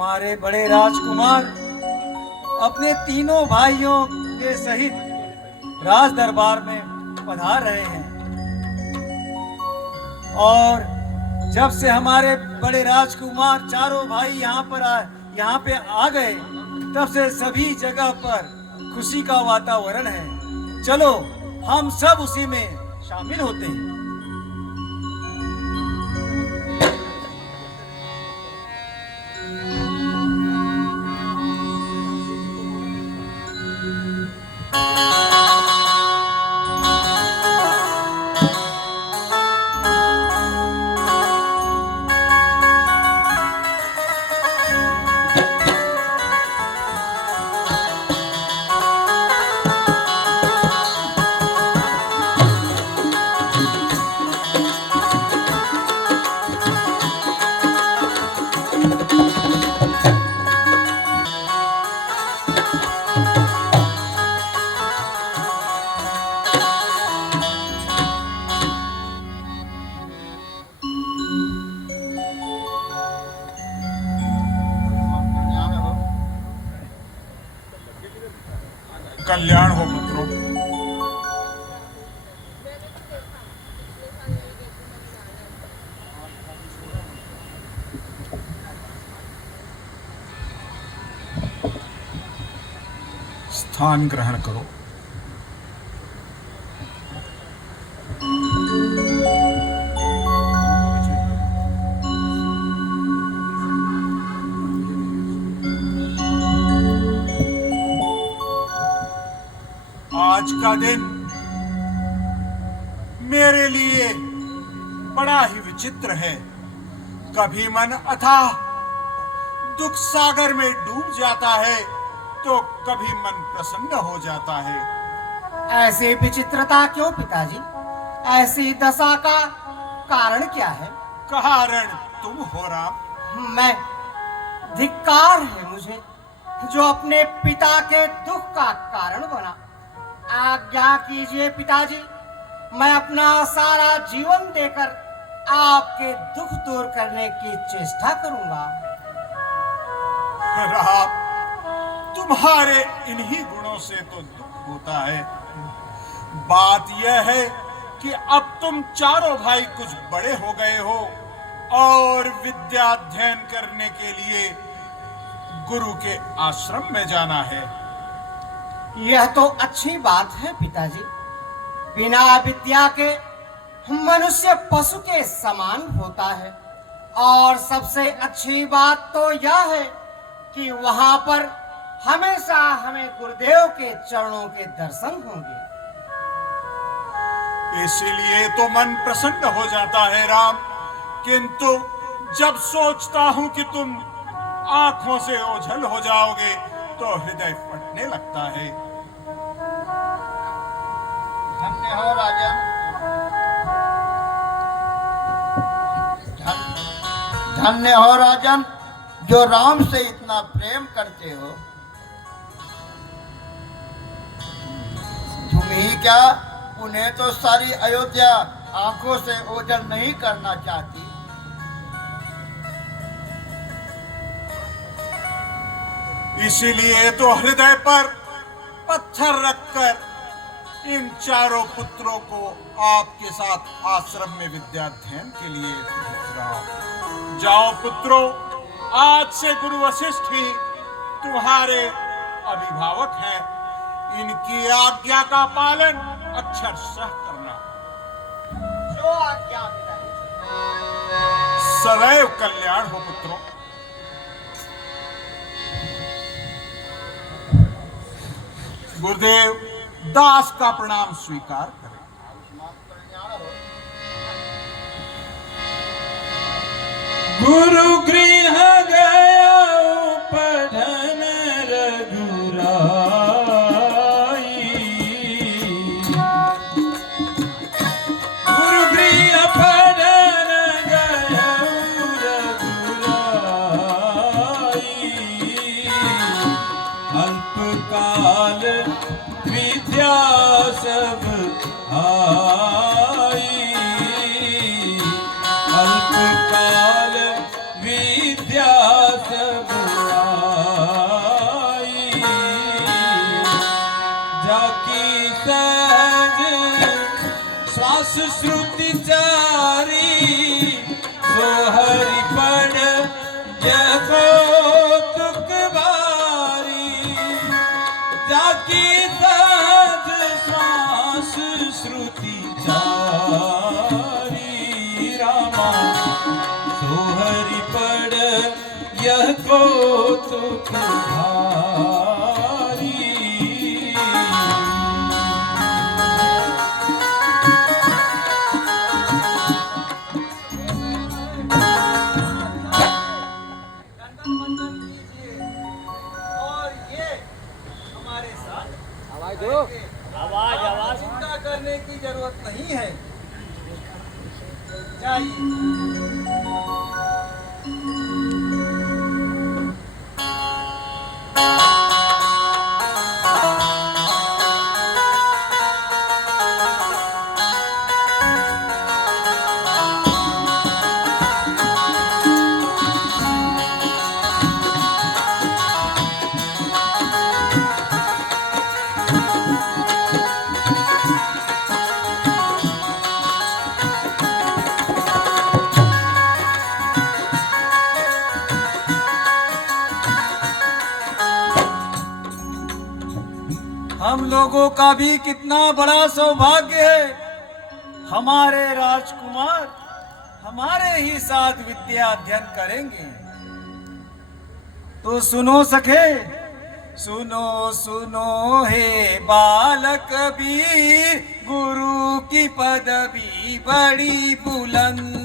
हमारे बड़े राजकुमार अपने तीनों भाइयों के सहित राज दरबार में पधार रहे हैं। और जब से हमारे बड़े राजकुमार चारों भाई यहाँ पे आ गए, तब से सभी जगह पर खुशी का वातावरण है। चलो हम सब उसी में शामिल होते हैं। कल्याण हो पुत्रों। स्थान ग्रहण करो। आज का दिन मेरे लिए बड़ा ही विचित्र है। कभी मन अथाह दुख सागर में डूब जाता है, तो कभी मन प्रसन्न हो जाता है। ऐसी विचित्रता क्यों पिताजी? ऐसी दशा का कारण क्या है? कारण तुम हो राम। मैं, धिक्कार है मुझे जो अपने पिता के दुख का कारण बना। आज्ञा कीजिए पिताजी, मैं अपना सारा जीवन देकर आपके दुख दूर करने की चेष्टा करूंगा। राम, तुम्हारे इन्हीं गुणों से तो दुख होता है। बात यह है कि अब तुम चारों भाई कुछ बड़े हो गए हो और विद्या अध्ययन करने के लिए गुरु के आश्रम में जाना है। यह तो अच्छी बात है पिताजी। बिना विद्या के मनुष्य पशु के समान होता है। और सबसे अच्छी बात तो यह है कि वहां पर हमेशा हमें गुरुदेव के चरणों के दर्शन होंगे। इसीलिए तो मन प्रसन्न हो जाता है राम। किंतु जब सोचता हूं कि तुम आंखों से ओझल हो जाओगे, तो हृदय फटने लगता है। धन्य हो राजन, धन्य हो राजन, जो राम से इतना प्रेम करते हो। तुम ही क्या, उन्हें तो सारी अयोध्या आंखों से ओझल नहीं करना चाहती। इसीलिए तो हृदय पर पत्थर रखकर इन चारों पुत्रों को आपके साथ आश्रम में विद्या अध्ययन के लिए भेज रहा हूं। जाओ पुत्रों, आज से गुरु वशिष्ठ ही तुम्हारे अभिभावक हैं। इनकी आज्ञा का पालन अक्षरशः करना। जो आज्ञा पिताजी। सदैव कल्याण हो पुत्रों। गुरुदेव, दास का प्रणाम स्वीकार करें। गुरु गृह गया पढ़न रघुराई। गुरु गृह पढ़न गया रघुराई। अल्पकाल विद्या सब आई। अल्पकाल विद्या सब श्रुति चारी सोहरि पड़ यह कौतुक बारी जाकी सहज श्वास श्रुति चारी रामा सोहरि पड़ यह कौतुक भारी। वंदन कीजिए और ये हमारे साथ आवाज दो, आवाज चिंता करने की जरूरत नहीं है। जाइए। हम लोगों का भी कितना बड़ा सौभाग्य है, हमारे राजकुमार हमारे ही साथ विद्या अध्ययन करेंगे। तो सुनो सखे, सुनो सुनो हे बालक वीर, गुरु की पदवी बड़ी बुलंद।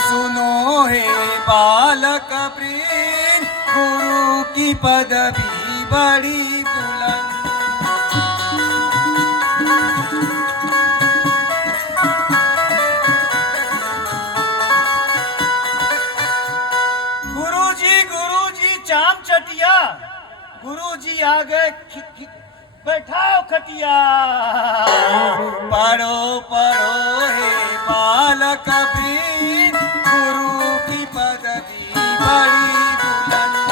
सुनो हे बालक वृंद, गुरु की पदवी बड़ी बुलंद। गुरुजी चाम चटिया, गुरुजी आ गए, बैठाओ खटिया। पढ़ो पढ़ो हे बालक वृंद, गुरु की पदवी बड़ी बुलंद।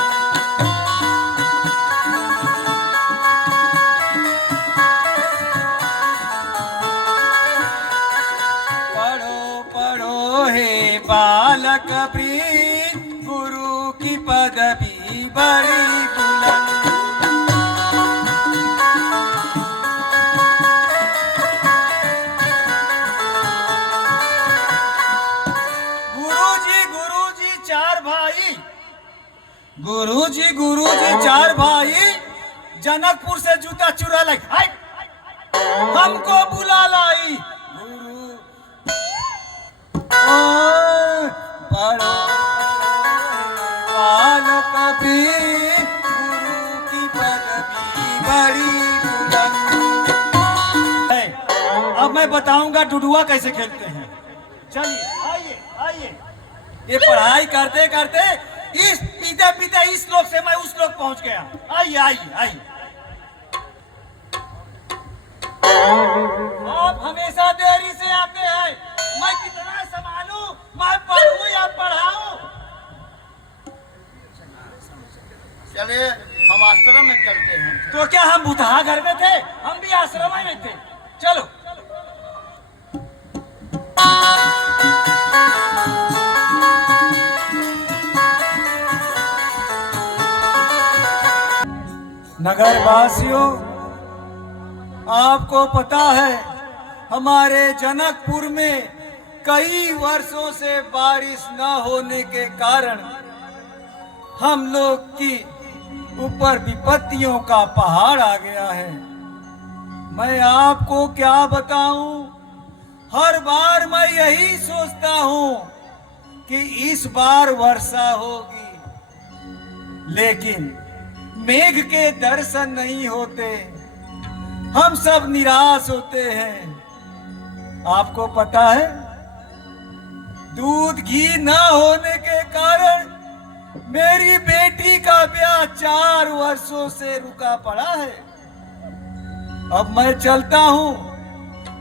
पढ़ो पढ़ो हे बालक वृंद, गुरु की पदवी बड़ी बुलंद। गुरुजी चार भाई जनकपुर से जूता चुरा लाई, हमको बुला लाई। गुरु पढ़ो बालक वृंद, गुरु की पदवी बड़ी बुलंद। अब मैं बताऊंगा डुडुआ कैसे खेलते हैं। चलिए आइए आइए। ये पढ़ाई करते करते इस पीते पीते इस लोक से मैं उस लोक पहुंच गया। आइए आइए आइए। आप हमेशा देरी से आते हैं, मैं कितना संभालूं, मैं पढ़ूं या पढ़ाऊं। चलिए हम आश्रम में चलते हैं। तो क्या हम बुतहा घर में थे? हम भी आश्रम में थे। चलो। नगरवासियों, आपको पता है हमारे जनकपुर में कई वर्षों से बारिश न होने के कारण हम लोग की ऊपर विपत्तियों का पहाड़ आ गया है। मैं आपको क्या बताऊं, हर बार मैं यही सोचता हूं कि इस बार वर्षा होगी, लेकिन मेघ के दर्शन नहीं होते, हम सब निराश होते हैं। आपको पता है, दूध घी न होने के कारण मेरी बेटी का ब्याह 4 वर्षों से रुका पड़ा है। अब मैं चलता हूं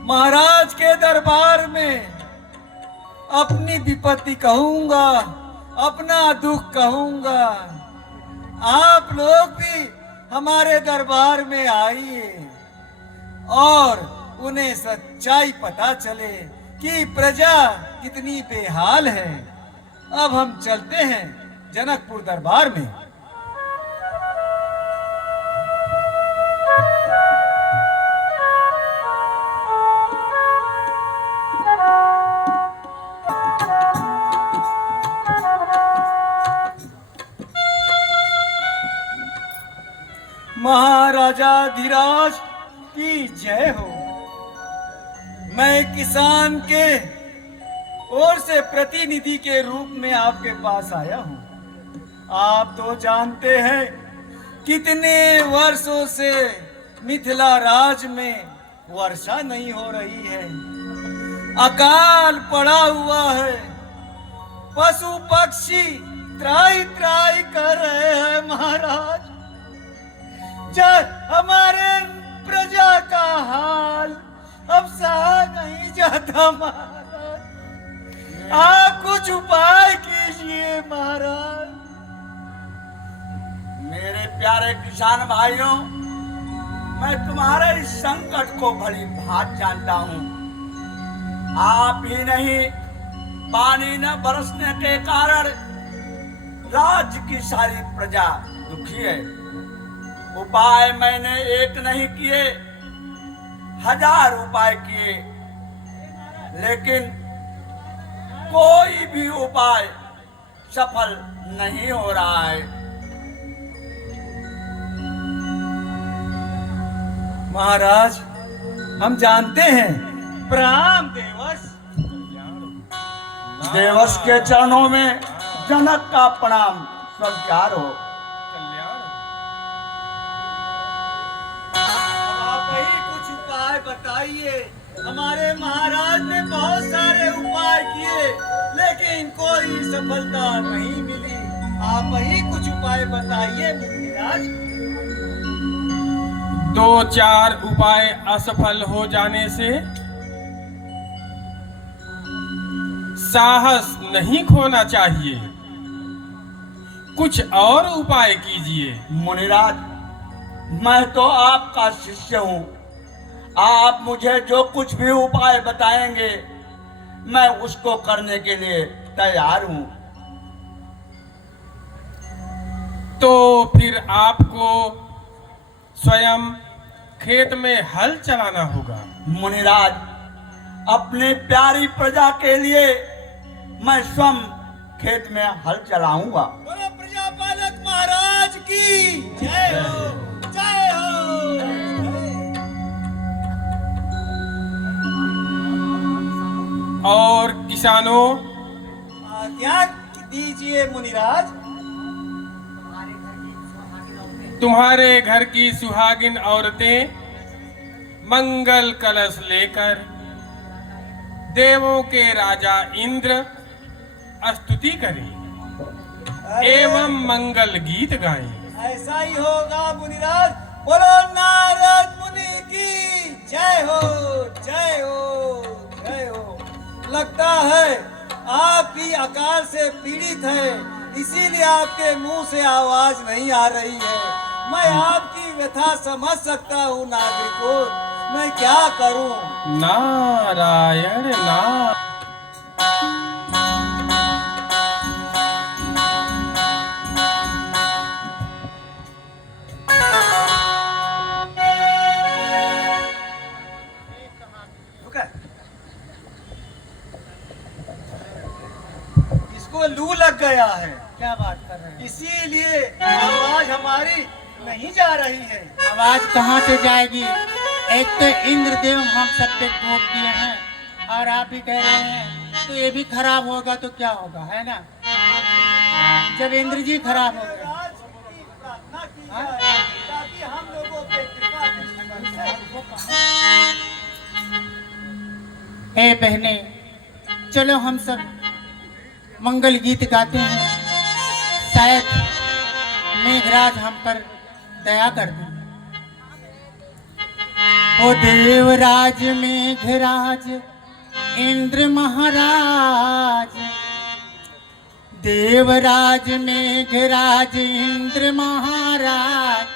महाराज के दरबार में, अपनी विपत्ति कहूंगा, अपना दुख कहूंगा। आप लोग भी हमारे दरबार में आइए और उन्हें सच्चाई पता चले कि प्रजा कितनी बेहाल है। अब हम चलते हैं जनकपुर दरबार में। महाराजा धीराज की जय हो। मैं किसान के ओर से प्रतिनिधि के रूप में आपके पास आया हूं। आप तो जानते हैं कितने वर्षों से मिथिला राज में वर्षा नहीं हो रही है, अकाल पड़ा हुआ है, पशु पक्षी त्राही त्राही कर रहे हैं। महाराज, जब हमारे प्रजा का हाल अब सहा नहीं जाता। महाराज, आप कुछ उपाय कीजिए। महाराज, मेरे प्यारे किसान भाइयों, मैं तुम्हारे इस संकट को भली भांति जानता हूँ। आप ही नहीं, पानी न बरसने के कारण राज्य की सारी प्रजा दुखी है। उपाय मैंने एक नहीं किए, 1000 उपाय किए, लेकिन कोई भी उपाय सफल नहीं हो रहा है। महाराज, हम जानते हैं। प्रणाम देवस। देवस के चरणों में जनक का प्रणाम स्वीकार हो। आप ही कुछ उपाय बताइए। हमारे महाराज ने बहुत सारे उपाय किए, लेकिन कोई सफलता नहीं मिली। आप ही कुछ उपाय बताइए मुनिराज। 2-4 उपाय असफल हो जाने से साहस नहीं खोना चाहिए। कुछ और उपाय कीजिए। मुनिराज, मैं तो आपका शिष्य हूँ। आप मुझे जो कुछ भी उपाय बताएंगे, मैं उसको करने के लिए तैयार हूँ। तो फिर आपको स्वयं खेत में हल चलाना होगा। मुनिराज, अपनी प्यारी प्रजा के लिए मैं स्वयं खेत में हल चलाऊंगा। बोलो प्रजापालक महाराज की जय हो, जय हो। और किसानों, आज्ञा दीजिए मुनिराज। तुम्हारे घर की सुहागिन औरतें मंगल कलश लेकर देवों के राजा इंद्र स्तुति करें एवं मंगल गीत गाएं। ऐसा ही होगा मुनिराज। बोलो नारद मुनि की जय हो, जय हो, जय हो। लगता है आप भी अकाल से पीड़ित हैं, इसीलिए आपके मुंह से आवाज नहीं आ रही है। मैं आपकी व्यथा समझ सकता हूँ नागरिकों, मैं क्या करूँ। नारायण नारायण। इसको लू लग गया है, क्या बात कर रहे हैं? इसीलिए आवाज हमारी नहीं जा रही है। आवाज कहाँ से जाएगी? एक तो इंद्रदेव हम सब पे कोप दिए हैं, और आप भी कह रहे हैं तो ये भी खराब होगा तो क्या होगा, है ना? जब इंद्र जी खराब हो गए, राज की प्रार्थना की जाए ताकि हम लोगों पे कृपा दृष्टि हे बहने, चलो हम सब मंगल गीत गाते हैं, शायद मेघराज हम पर दया कर दें। ओ देवराज मेघराज इंद्र महाराज, देवराज मेघराज इंद्र महाराज,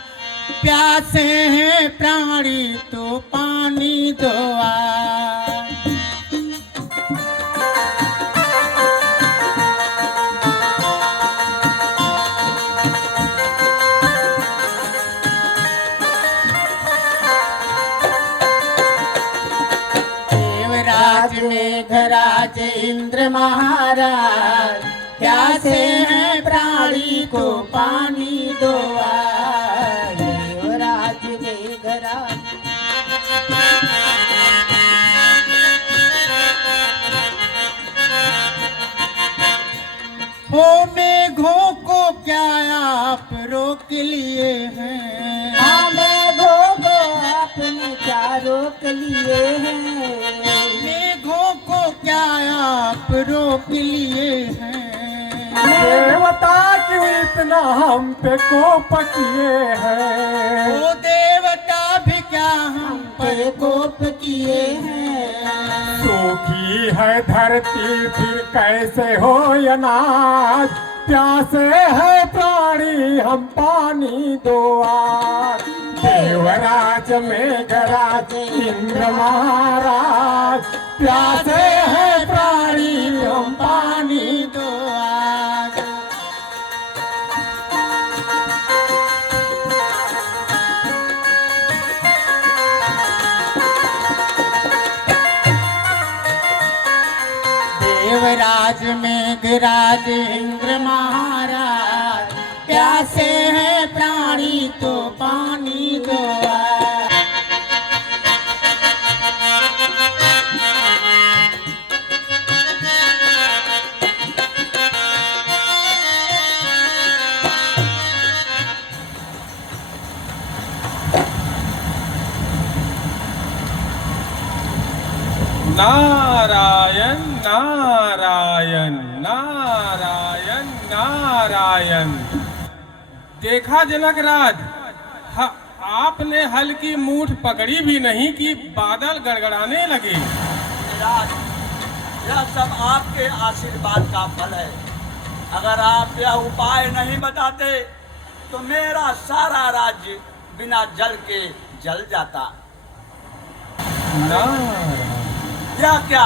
प्यासे हैं प्राणी तो पानी दो आ। देवराज मेघराज इंद्र महाराज, प्यासे हैं प्राणी को पानी दो आ। देवराज मेघराज हो मेघों को क्या आप रोक लिए हैं? हाँ मेघों को आपने क्या रोक लिए हैं? मेघों को क्या आप रोक लिए हैं? देवता क्यों इतना हम पे कोप किए हैं? वो देवता भी क्या हम पर कोप किए हैं? सूखी है धरती फिर कैसे हो अनाज, प्यासे है प्राणी हम पानी दो आ। देवराज मेघराज इंद्र महाराज, प्यासे है प्राणी हम पानी दो आ। देवराज मेघराज इंद्र महाराज, प्यासे हैं प्राणी तो पानी दो आ। नारायण नारायण नारायण नारायण। देखा जनकराज, आपने हल्की मूठ पकड़ी भी नहीं कि बादल गड़गड़ाने लगे। राज, यह सब आपके आशीर्वाद का फल है। अगर आप यह उपाय नहीं बताते तो मेरा सारा राज्य बिना जल के जल जाता। नारायण। यह क्या?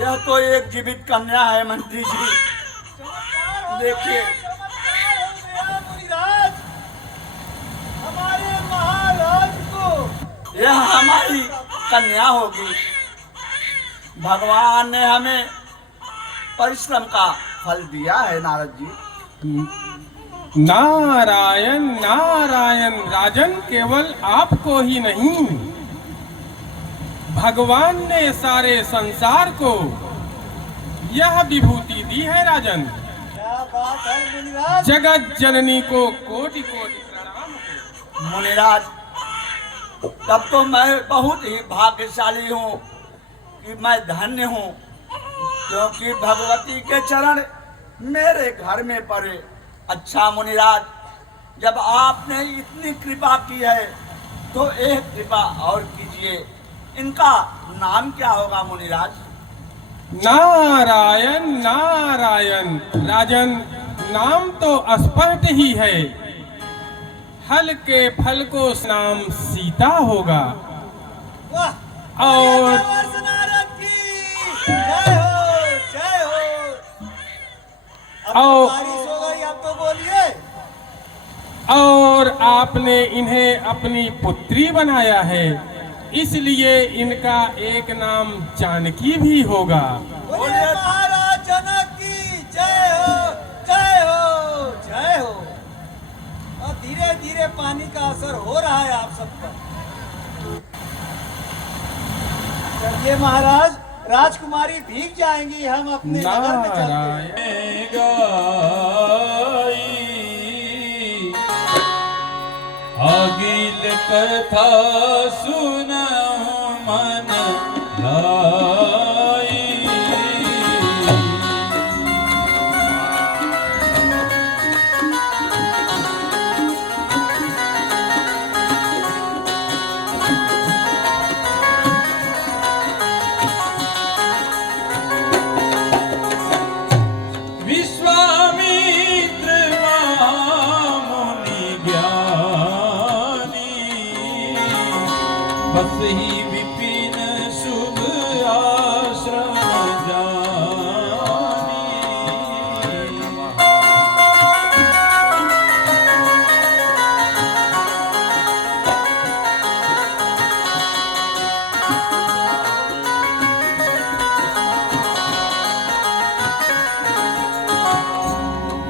यह तो एक जीवित कन्या है मंत्री जी। देखिए, हमारे महाराज को यह हमारी कन्या होगी। भगवान ने हमें परिश्रम का फल दिया है नारद जी। नारायण नारायण। राजन, केवल आपको ही नहीं, भगवान ने सारे संसार को यह विभूति दी है राजन। क्या बात है मुनिराज। जगत जननी को कोटि कोटि प्रणाम। मुनिराज, तब तो मैं बहुत ही भाग्यशाली हूँ कि मैं धन्य हूँ, क्योंकि भगवती के चरण मेरे घर में पड़े। अच्छा मुनिराज, जब आपने इतनी कृपा की है तो एक कृपा और कीजिए। इनका नाम क्या होगा मुनिराज? नारायण नारायण। राजन, नाम तो स्पष्ट ही है। हल के फल को नाम सीता होगा। वाह, और नारद की जय हो, जय हो। अब और- तो बारिश हो गई, अब तो बोलिए। और आपने इन्हें अपनी पुत्री बनाया है, इसलिए इनका एक नाम जानकी भी होगा। बोलिए महाराज जनक की जय हो, जय हो, जय हो। और धीरे धीरे पानी का असर हो रहा है आप सब पर। चलिए महाराज, राजकुमारी भीग जाएंगी, हम अपने नगर में चलते हैं। अगिल कथा सुनहु मन लाई। ही विपिन शुभ आश्रम जानी।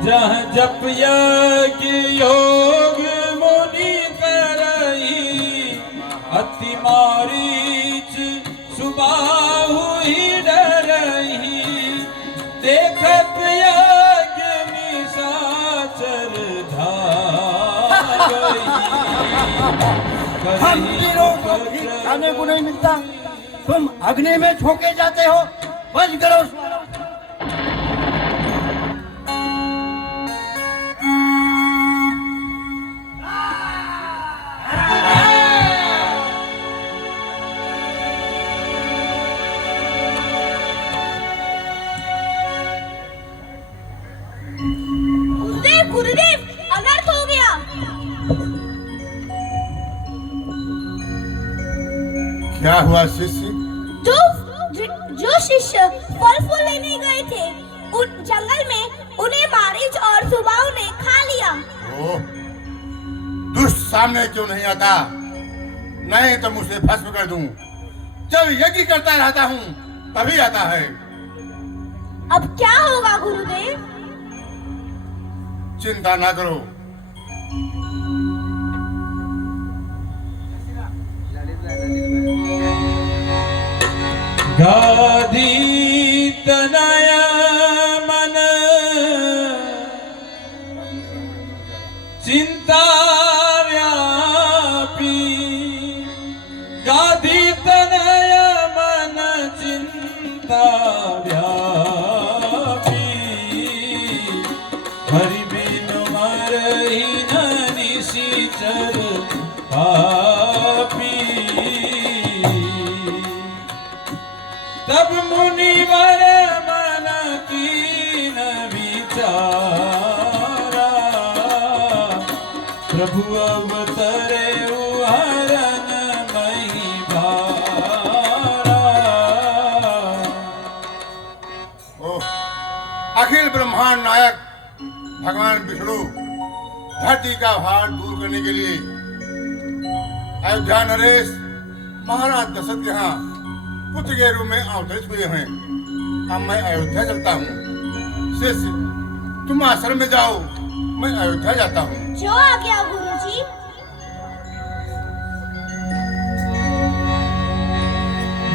जह जप यज्ञ योग मुनि करई, अति मारीच सुबाहु ही डरही। देखत यज्ञ निशाचर धागई। हम वीरों को भी खाने को नहीं मिलता, तुम अग्नि में झोंके जाते हो। बंद करो। गुरुदेव, अनर्थ हो गया। क्या हुआ शिष्य? जो शिष्य फल फूल लेने गए थे उन जंगल में, उन्हें मारीच और सुबाहु ने खा लिया। ओह, दुष्ट सामने क्यों नहीं आता? नहीं तो मुझे भस्म कर दूं। जब यज्ञ करता रहता हूँ तभी आता है। अब क्या होगा गुरुदेव? चिंता ना करो। गाधी तनय मन चिंता व्यापी। गाधी तनय मन चिंता व्यापी। हरि बिनु मरहि न निशिचर पापी। तब मुनिवर मन कीन विचारा। प्रभु अवतरे हरन मही भारा। ओह, अखिल ब्रह्मांड नायक भगवान विष्णु धरती का भार दूर करने के लिए अयोध्या नरेश महाराज दशरथ के यहाँ पुत्र के रूप में अवतरित हुए हैं। अब मैं अयोध्या चलता हूँ। शिष्य, तुम आश्रम में जाओ, मैं अयोध्या जाता हूँ। जो आ गया गुरुजी।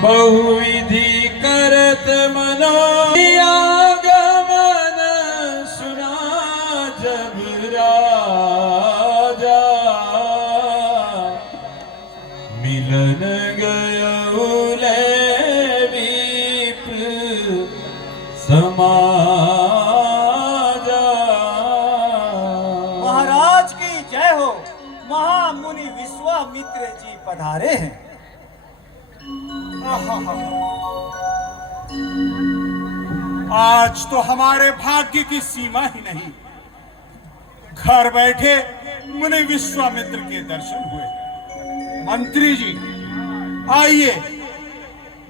बहुविधि करत मनोगमन सुना जब राजा। मिलन गयउले विप्र समाजा। महाराज की जय हो। महामुनि विश्वामित्र जी पधारे हैं। आज तो हमारे भाग्य की सीमा ही नहीं। घर बैठे मुनि विश्वामित्र के दर्शन हुए। मंत्री जी आइए,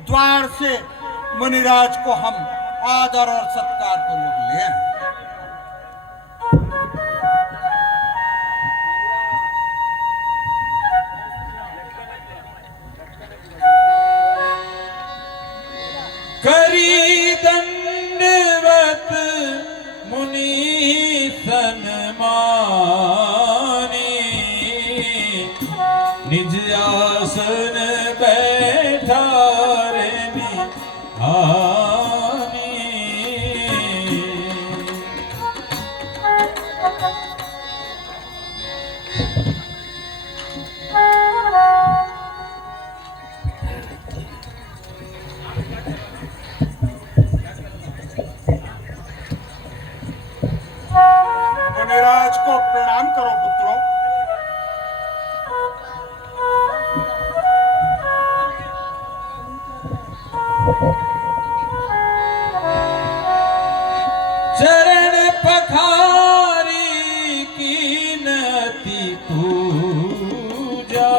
द्वार से मुनिराज को हम आदर और सत्कार पूर्वक ले आए। करी दंडवत मुनि सन्मानी। निज आसन बैठा रे निहानी। मुनिराज को प्रणाम करो पुत्रों। चरण पखारी कीनति पूजा।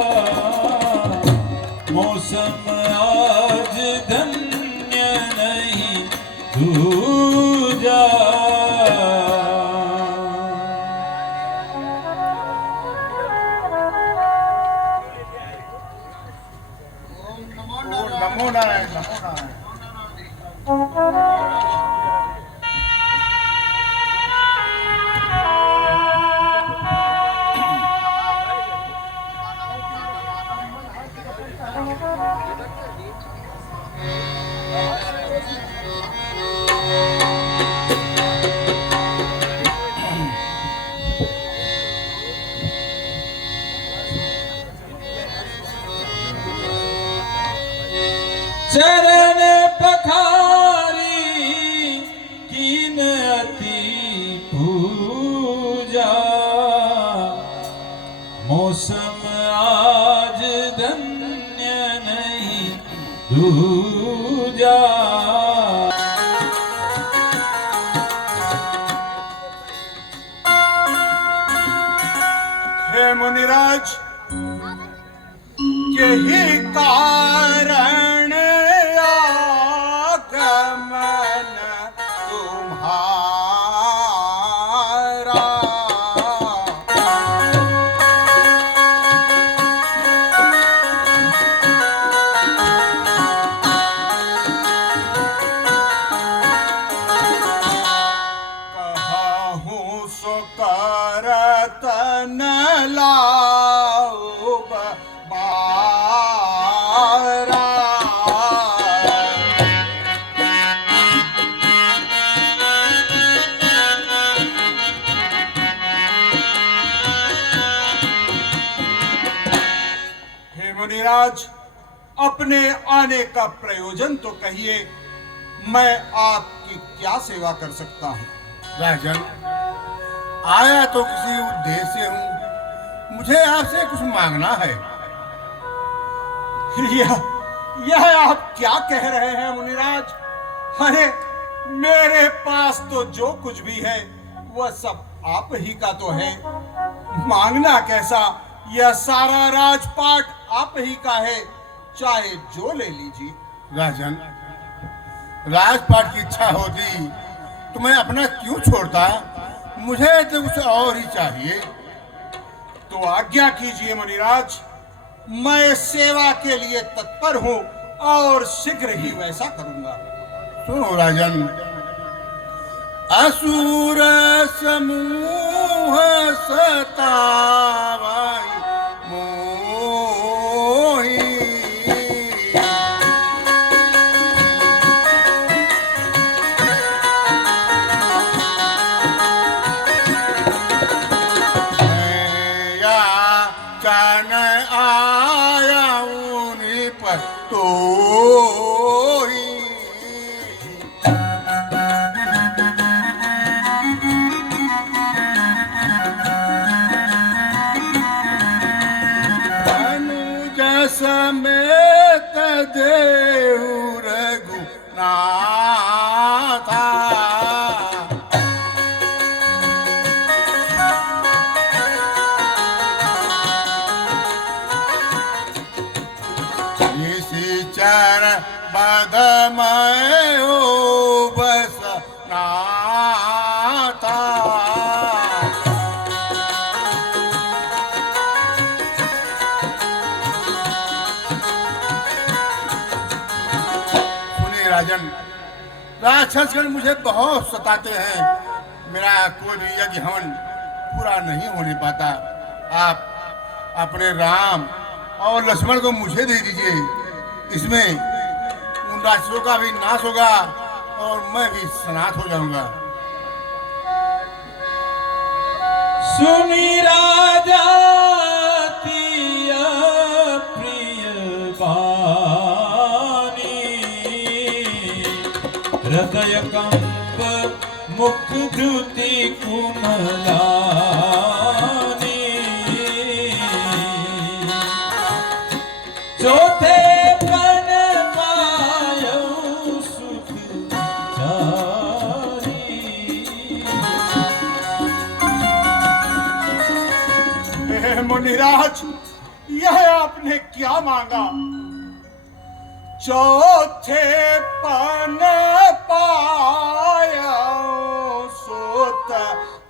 जा। हे मुनिराज, यही कारण आगमन तुम्हारा। कहूँ सो करत न लाओ बारा। हे मुनिराज, अपने आने का प्रयोजन तो कहिए, मैं आपकी क्या सेवा कर सकता हूँ? राजन, आया तो किसी उद्देश्य से हूँ, मुझे आपसे कुछ मांगना है। यह आप क्या कह रहे हैं मुनिराज? अरे मेरे पास तो जो कुछ भी है वह सब आप ही का तो है। मांगना कैसा, यह सारा राजपाट आप ही का है, चाहे जो ले लीजिए। राजन, राजपाट की इच्छा होती तो मैं अपना क्यों छोड़ता? मुझे तो कुछ और ही चाहिए। तो आज्ञा कीजिए मुनिराज, मैं सेवा के लिए तत्पर हूँ और शीघ्र ही वैसा करूंगा। सुनो राजन, असुर समूह सतावाई मोही। चन आया उन्हीं पर तो ही। अनुज समेत देहु रघुनाथा। चरण बदमय हो बस नाथा। सुनिए राजन, राक्षसगण मुझे बहुत सताते हैं। मेरा कोई भी यज्ञ हवन पूरा नहीं होने पाता। आप अपने राम और लक्ष्मण को मुझे दे दीजिए, इसमें उन राक्षसों का भी नाश होगा और मैं भी सनाथ हो जाऊंगा। सुनी राजा प्रिय बानी, हृदय कंप मुख द्युति कुमलानी। चौथे मुनिराज, यह आपने क्या मांगा? चौथे पन पाया सुत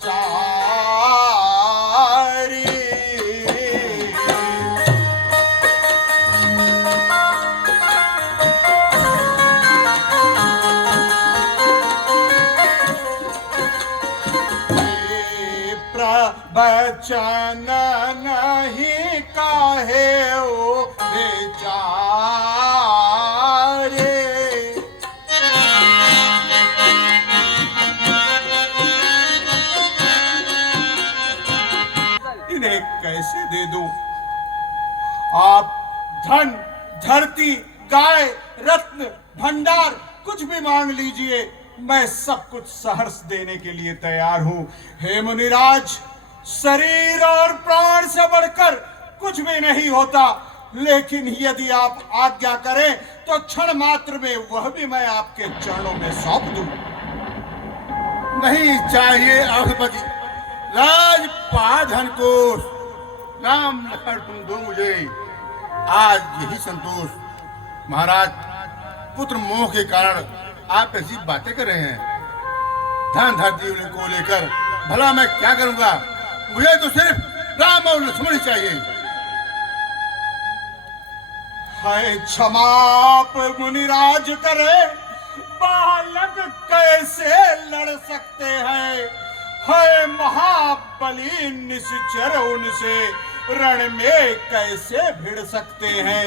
चारी। प्रवचन नहीं काहे ओ बेचारे। इन्हें कैसे दे दूं? आप धन, धरती, गाय, रत्न, भंडार कुछ भी मांग लीजिए, मैं सब कुछ सहर्ष देने के लिए तैयार हूं। हे मुनिराज, शरीर और प्राण से बढ़कर कुछ भी नहीं होता। लेकिन यदि आप आज्ञा करें तो क्षण मात्र में वह भी मैं आपके चरणों में सौंप दूं। नहीं चाहिए अवधपति, राजपाधन को राम लखन तुम दो मुझे, आज यही संतोष। महाराज, पुत्र मोह के कारण आप ऐसी बातें कर रहे हैं। धन धरती को लेकर भला मैं क्या करूंगा? मुझे तो सिर्फ राम और लक्ष्मण ही चाहिए। है क्षमाप मुनिराज करे, बालक कैसे लड़ सकते हैं? है महाबली निश्चर, उनसे रण में कैसे भिड़ सकते हैं?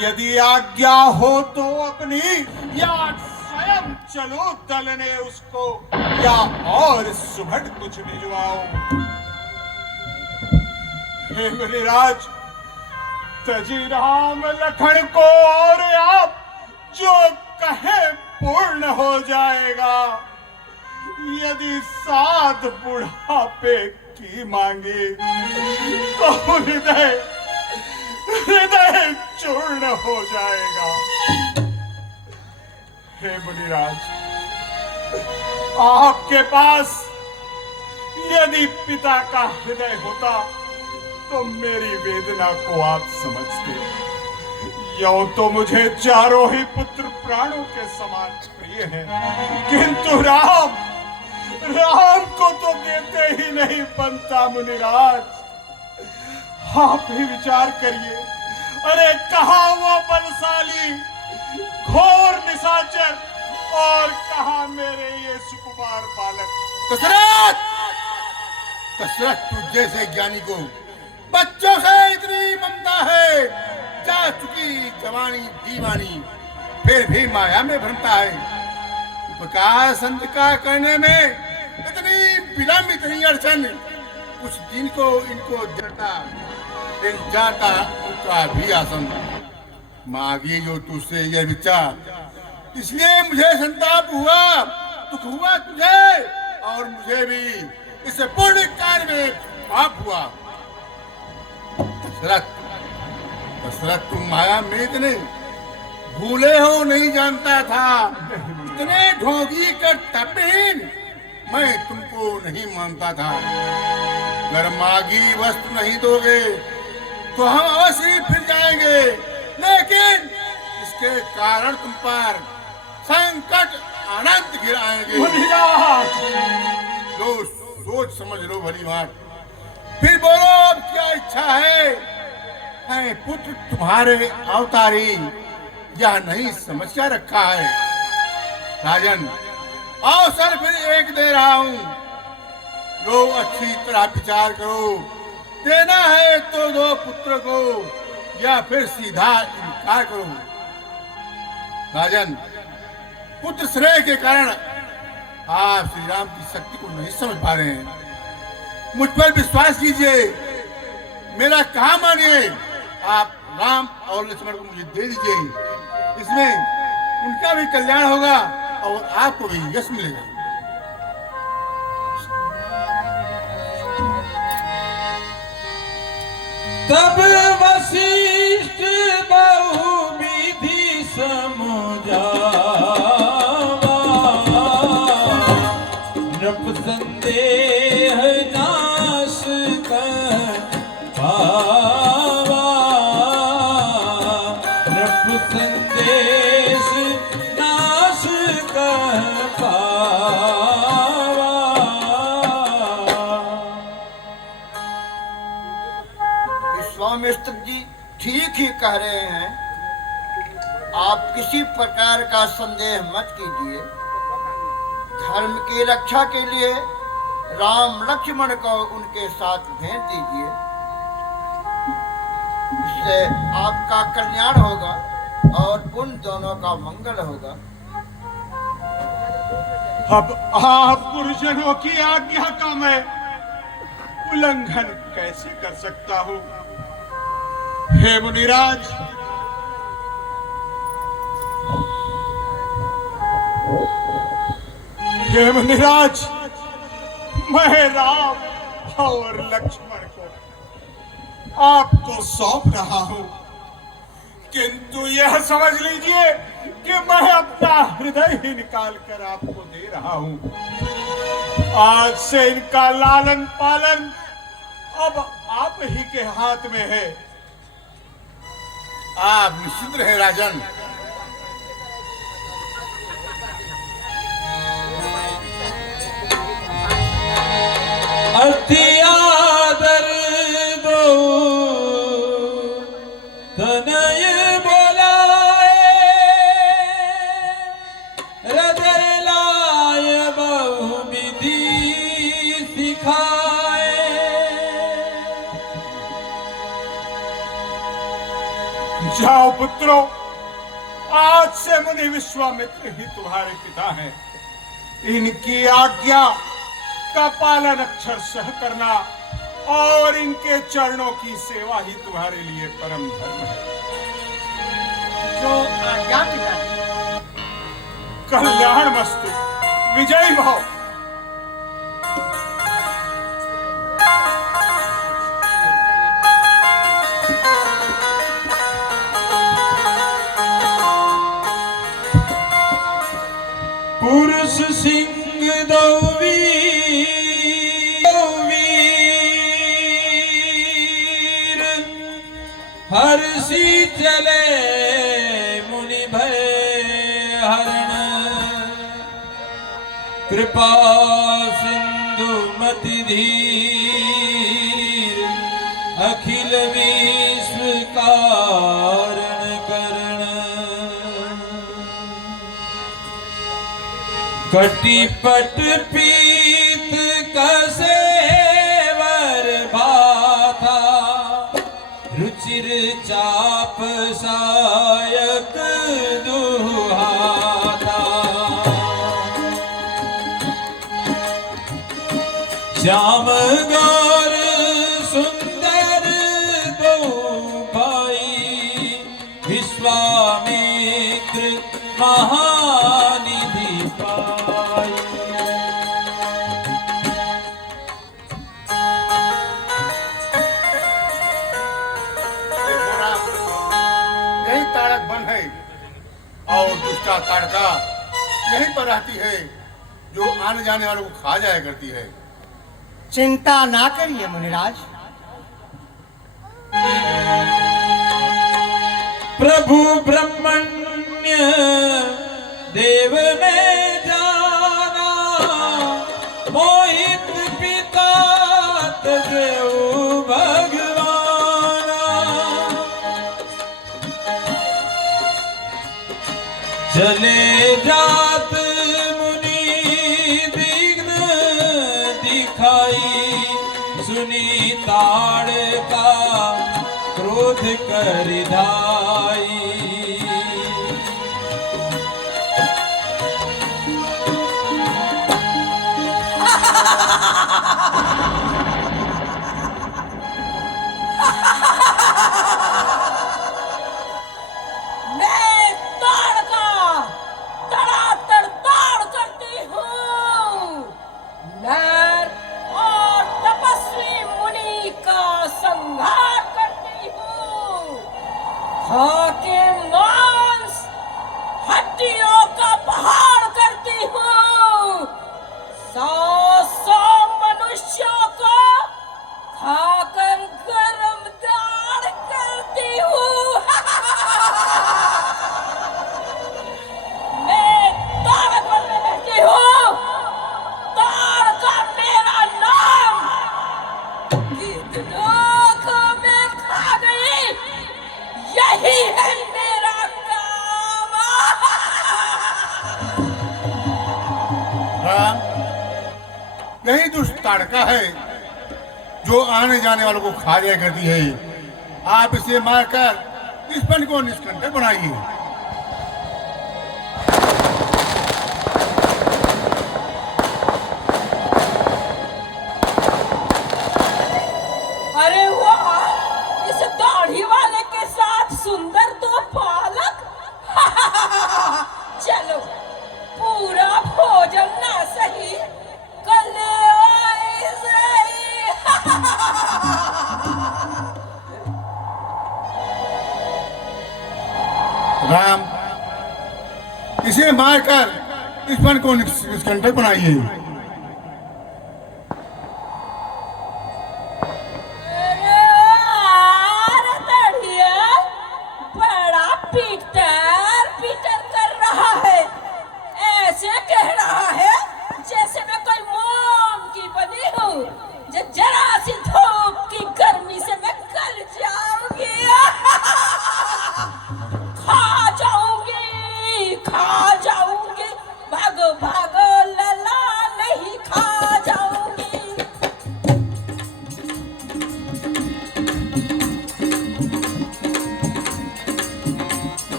यदि आज्ञा हो तो अपनी, या स्वयं चलो दलने उसको, या और सुभट कुछ भिजवाओ। हे मुनिराज, तजी राम लखन को और आप जो कहे पूर्ण हो जाएगा। यदि साध बुढ़ापे की मांगे तो हृदय चूर्ण हो जाएगा। हे मुनिराज, आपके पास यदि पिता का हृदय होता तो मेरी वेदना को आप समझते। यूं तो मुझे चारों ही पुत्र प्राणों के समान प्रिय हैं, किंतु राम को तो देते ही नहीं बनता। मुनिराज, आप ही विचार करिए। अरे कहाँ वो बलशाली घोर निशाचर, और कहाँ मेरे ये सुकुमार बालक। दशरथ, तुझ जैसे ज्ञानी को बच्चों से इतनी ममता है, जा चुकी जवानी दीवानी, फिर भी माया में भ्रमता है। उपकार संत का करने में इतनी विलंब, इतनी अड़चन, कुछ दिन को इनको जाता उनका भी आसन। मांगी जो तुझसे यह विचार, इसलिए मुझे संताप हुआ, दुख हुआ तुझे, और मुझे भी इस पुण्य कार्य में पाप हुआ। दशरथ, तुम माया में इतने भूले हो नहीं जानता था। इतने ढोंगी कर तपहीन मैं तुमको नहीं मानता था। अगर मांगी वस्तु नहीं दोगे तो हम अवश्य ही फिर जाएंगे, लेकिन इसके कारण तुम पर संकट अनंत गिराएंगे। लो, सोच समझ लो भली बात, फिर बोलो अब क्या इच्छा है? पुत्र तुम्हारे अवतारी यह नहीं समस्या रखा है। राजन, अवसर फिर एक दे रहा हूँ, लो अच्छी तरह विचार करो। देना है तो दो पुत्र को, या फिर सीधा इनकार करो। राजन, पुत्र श्रेय के कारण आप श्री राम की शक्ति को नहीं समझ पा रहे हैं। मुझ पर विश्वास कीजिए, मेरा कहा मानिए। आप राम और लक्ष्मण को मुझे दे दीजिए, इसमें उनका भी कल्याण होगा और आपको भी यश मिलेगा। तब वशिष्ठ बहुविधि समुझावा, नृप संदेह नाश कर पावा, नृप संदेश नाश कर पावा। विश्वामित्र जी ठीक ही कह रहे हैं। आप किसी प्रकार का संदेह मत कीजिए। धर्म की रक्षा के लिए राम लक्ष्मण को उनके साथ भेज दीजिए, इससे आपका कल्याण होगा और उन दोनों का मंगल होगा। अब आप गुरुजनों की आज्ञा का मैं उल्लंघन कैसे कर सकता हूँ? हे मुनिराज, हे मुनिराज, मैं राम और लक्ष्मण को आपको सौंप रहा हूं, किंतु यह समझ लीजिए कि मैं अपना हृदय ही निकाल कर आपको दे रहा हूं। आज से इनका लालन पालन अब आप ही के हाथ में है। आप निश्चिंत रहे राजन। अति आदर दो तनय बोलाए, हृदय लाय बहु विधि सिखाए। जाओ पुत्रों, आज से मुनि विश्वामित्र ही तुम्हारे पिता हैं। इनकी आज्ञा का पालन अक्षर सह करना और इनके चरणों की सेवा ही तुम्हारे लिए परम धर्म है। जो आज्ञा पिताजी। कल्याण मस्तु, विजयी भव। पुरुष सिंह दौवीर हर्षि चले मुनि भय हरण, कृपा सिंधु मति धीर, अखिल विश्व कारण करण। कटिपट पीत कसे वर भाथा, रुचिर चाप सायक दुहाता। श्याम गौर सुंदर दो भाई, विश्वामित्र महानिधि पाई। यही ताड़क बन है और दुष्टा ताड़का यहीं पर रहती है, जो आने जाने वालों को खा जाया करती है। चिंता ना करिए मुनिराज। प्रभु ब्रह्मण्य देव में जाना, मोहित पिता तजेऊ भगवाना। चले जात मुनि दिग्ध दिखाई, सुनी ताड़का क्रोध कर धाई। मैं ताड़का तड़ातड़ ताड़ करती हूँ, नर और तपस्वी मुनि का संहार करती हूँ, खा के मांस हड्डियों का पहाड़ करती हूँ, 100 मनुष्यों को खाकर गरम दाढ़ करती हूँ। मैं ताड़क बनने बैठी हूँ, ताड़का मेरा नाम। कितनों को मैं खा गई, यही है मेरा काम। राम, यही दुष्ट ताड़का है जो आने जाने वालों को खा जाया करती है। आप इसे मारकर इस पन को निष्कंटक बनाइए। अरे वाह, इस दाढ़ी वाले के साथ सुंदर तो पालक। चलो, पूरा भोजन ना सही, कलेवाई सही। मारकर इस वन को निष्कंटक बनाइए। बड़ा पीटर पीटर कर रहा है, ऐसे कह रहा है जैसे मैं कोई मोम की बनी हूँ, जरा सी धूप की गर्मी से मैं गल जाऊंगी। खा जाऊंगी, भागो भागो लला, नहीं खा जाऊंगी।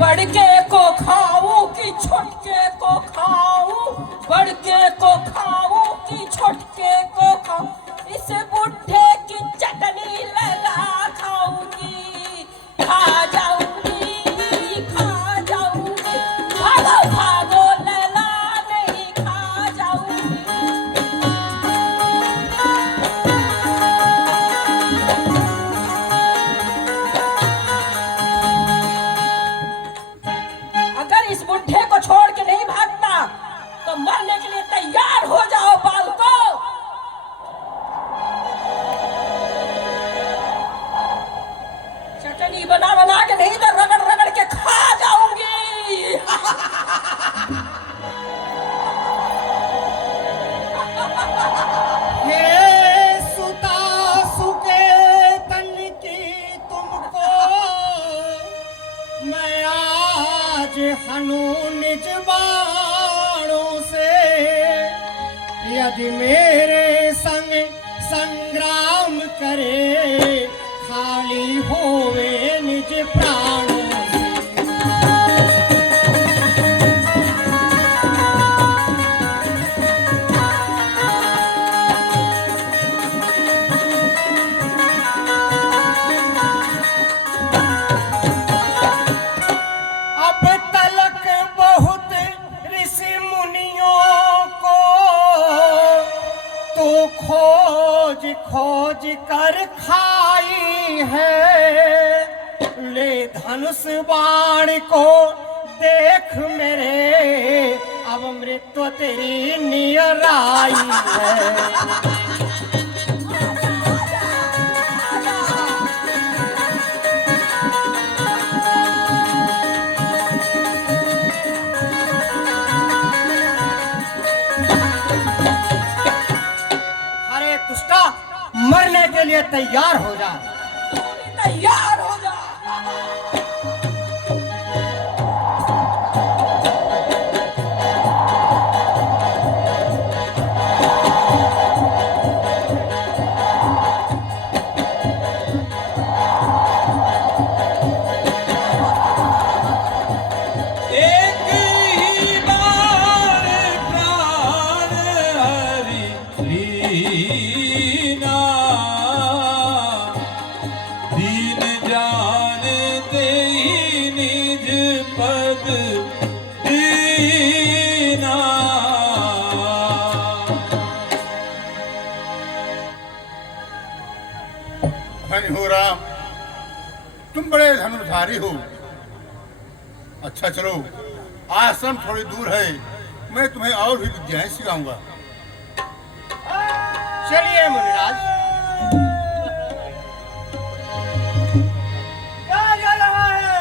बड़के को खाऊं कि छोटके को खाऊं, बड़के को खाऊं कि छोटके को खाऊं, इस बुढ़े की चटनी लगा खाऊंगी। खा जाऊंगी, खा जाऊंगी, भागो भागो लला, नहीं खा जाऊंगी। अगर इस बुढ़े को छोड़ के नहीं भागता तो मरने के लिए तैयार हो जाओ बालको। चटनी बना बना के नहीं तो रगड़ रगड़ के खा जाऊंगी। ये सुता सुके तन की तुमको मैं आज हनु निज बाणों से, यदि मेरे संग संग्राम करे, खाली होवे निज प्राणों से। अब तलक बहुत ऋषि मुनियों को तो खोज खोज कर खाई है, ले धनुष बाण को देख मेरे, अब मृत्यु तेरी नियर आई है। अरे दुष्टा, मरने के लिए तैयार हो जा। तैयार हो जा। एक ही बार प्राण हरि लीना, दीन जानते ही निज पद दीना। धन्य हो राम, तुम बड़े धनुर्धारी हो। अच्छा चलो, आश्रम थोड़ी दूर है, मैं तुम्हें और भी विद्याएं सिखाऊंगा। चलिए मुनिराज। क्या जा रहा है?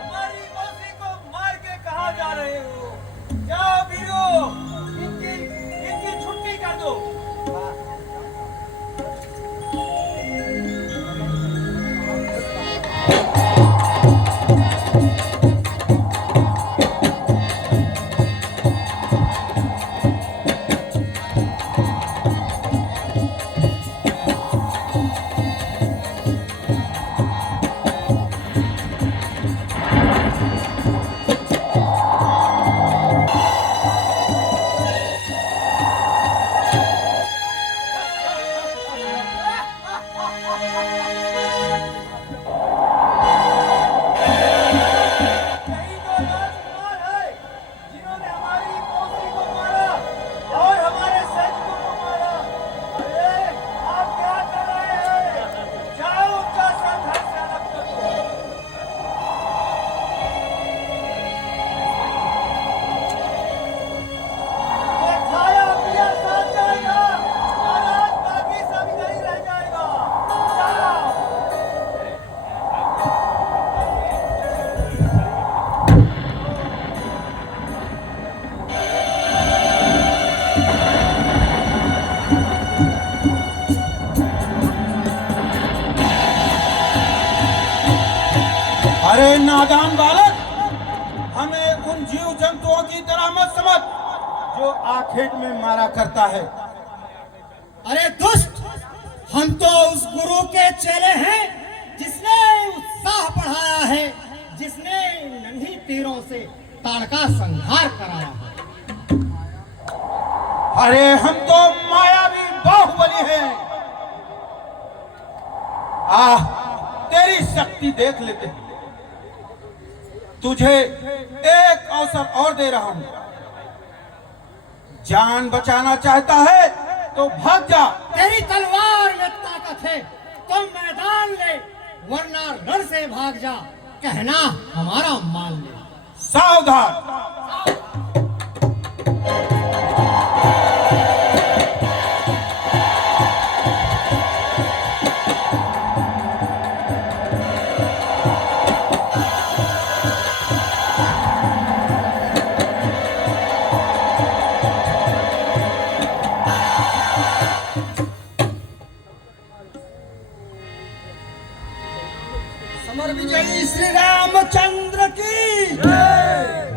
हमारी मौसी को मार के कहाँ जा रहे हो? जाओ वीरो, इनकी छुट्टी कर दो। अरे नादान बालक, हमें उन जीव जंतुओं की तरह मत समझ जो आखेट में मारा करता है। अरे दुष्ट, हम तो उस गुरु के चेले हैं जिसने उत्साह बढ़ाया है, जिसने नन्ही तीरों से ताड़का संहार कराया है। अरे हम तो मायावी बाहुबली हैं। तेरी शक्ति देख लेते हैं। तुझे एक अवसर और दे रहा हूं। जान बचाना चाहता है तो भाग जा। तेरी तलवार में ताकत है तो मैदान ले, वरना रण से भाग जा। कहना हमारा मान ले। सावधान। समर विजयी श्री रामचंद्र की जय।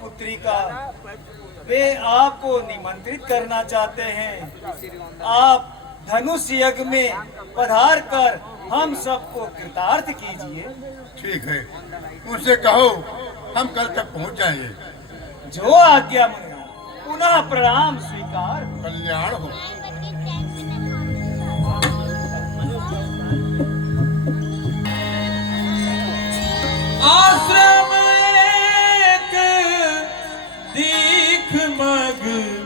पुत्री का वे आपको निमंत्रित करना चाहते हैं। आप धनुष यज्ञ में पधार कर हम सबको कृतार्थ कीजिए। ठीक है, उनसे कहो हम कल तक पहुंच जाएंगे। जो आज्ञा मुनिया, पुनः प्रणाम स्वीकार। कल्याण हो। आश्रम एक दीख मग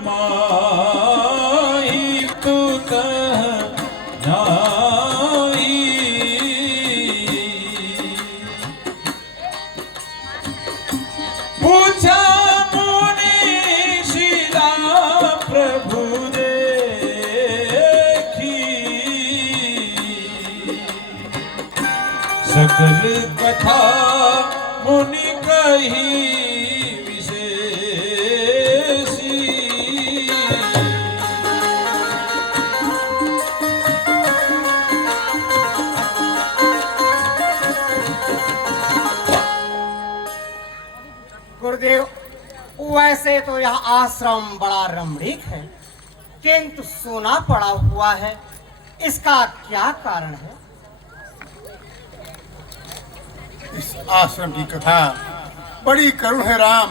माई तू कह नाई। पूछा मुनि शिला प्रभु देखी, सकल कथा मुनि कही विशेषी। गुरुदेव, वैसे तो यह आश्रम बड़ा रमणीक है, किंतु सोना पड़ा हुआ है। इसका क्या कारण है? इस आश्रम की कथा बड़ी करुण है राम।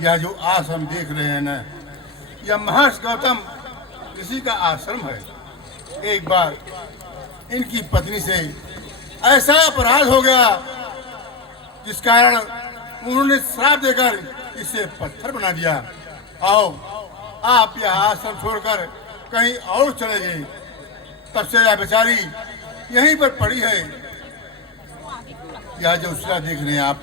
यह जो आश्रम देख रहे हैं ना, यह महर्षि गौतम ऋषि का आश्रम है। एक बार इनकी पत्नी से ऐसा अपराध हो गया जिस कारण उन्होंने श्राप देकर इसे पत्थर बना दिया। आओ, आप यह आश्रम छोड़कर कहीं और चले गए। तब से यह बेचारी यहीं पर पड़ी है। यह जो शिला देख रहे हैं आप,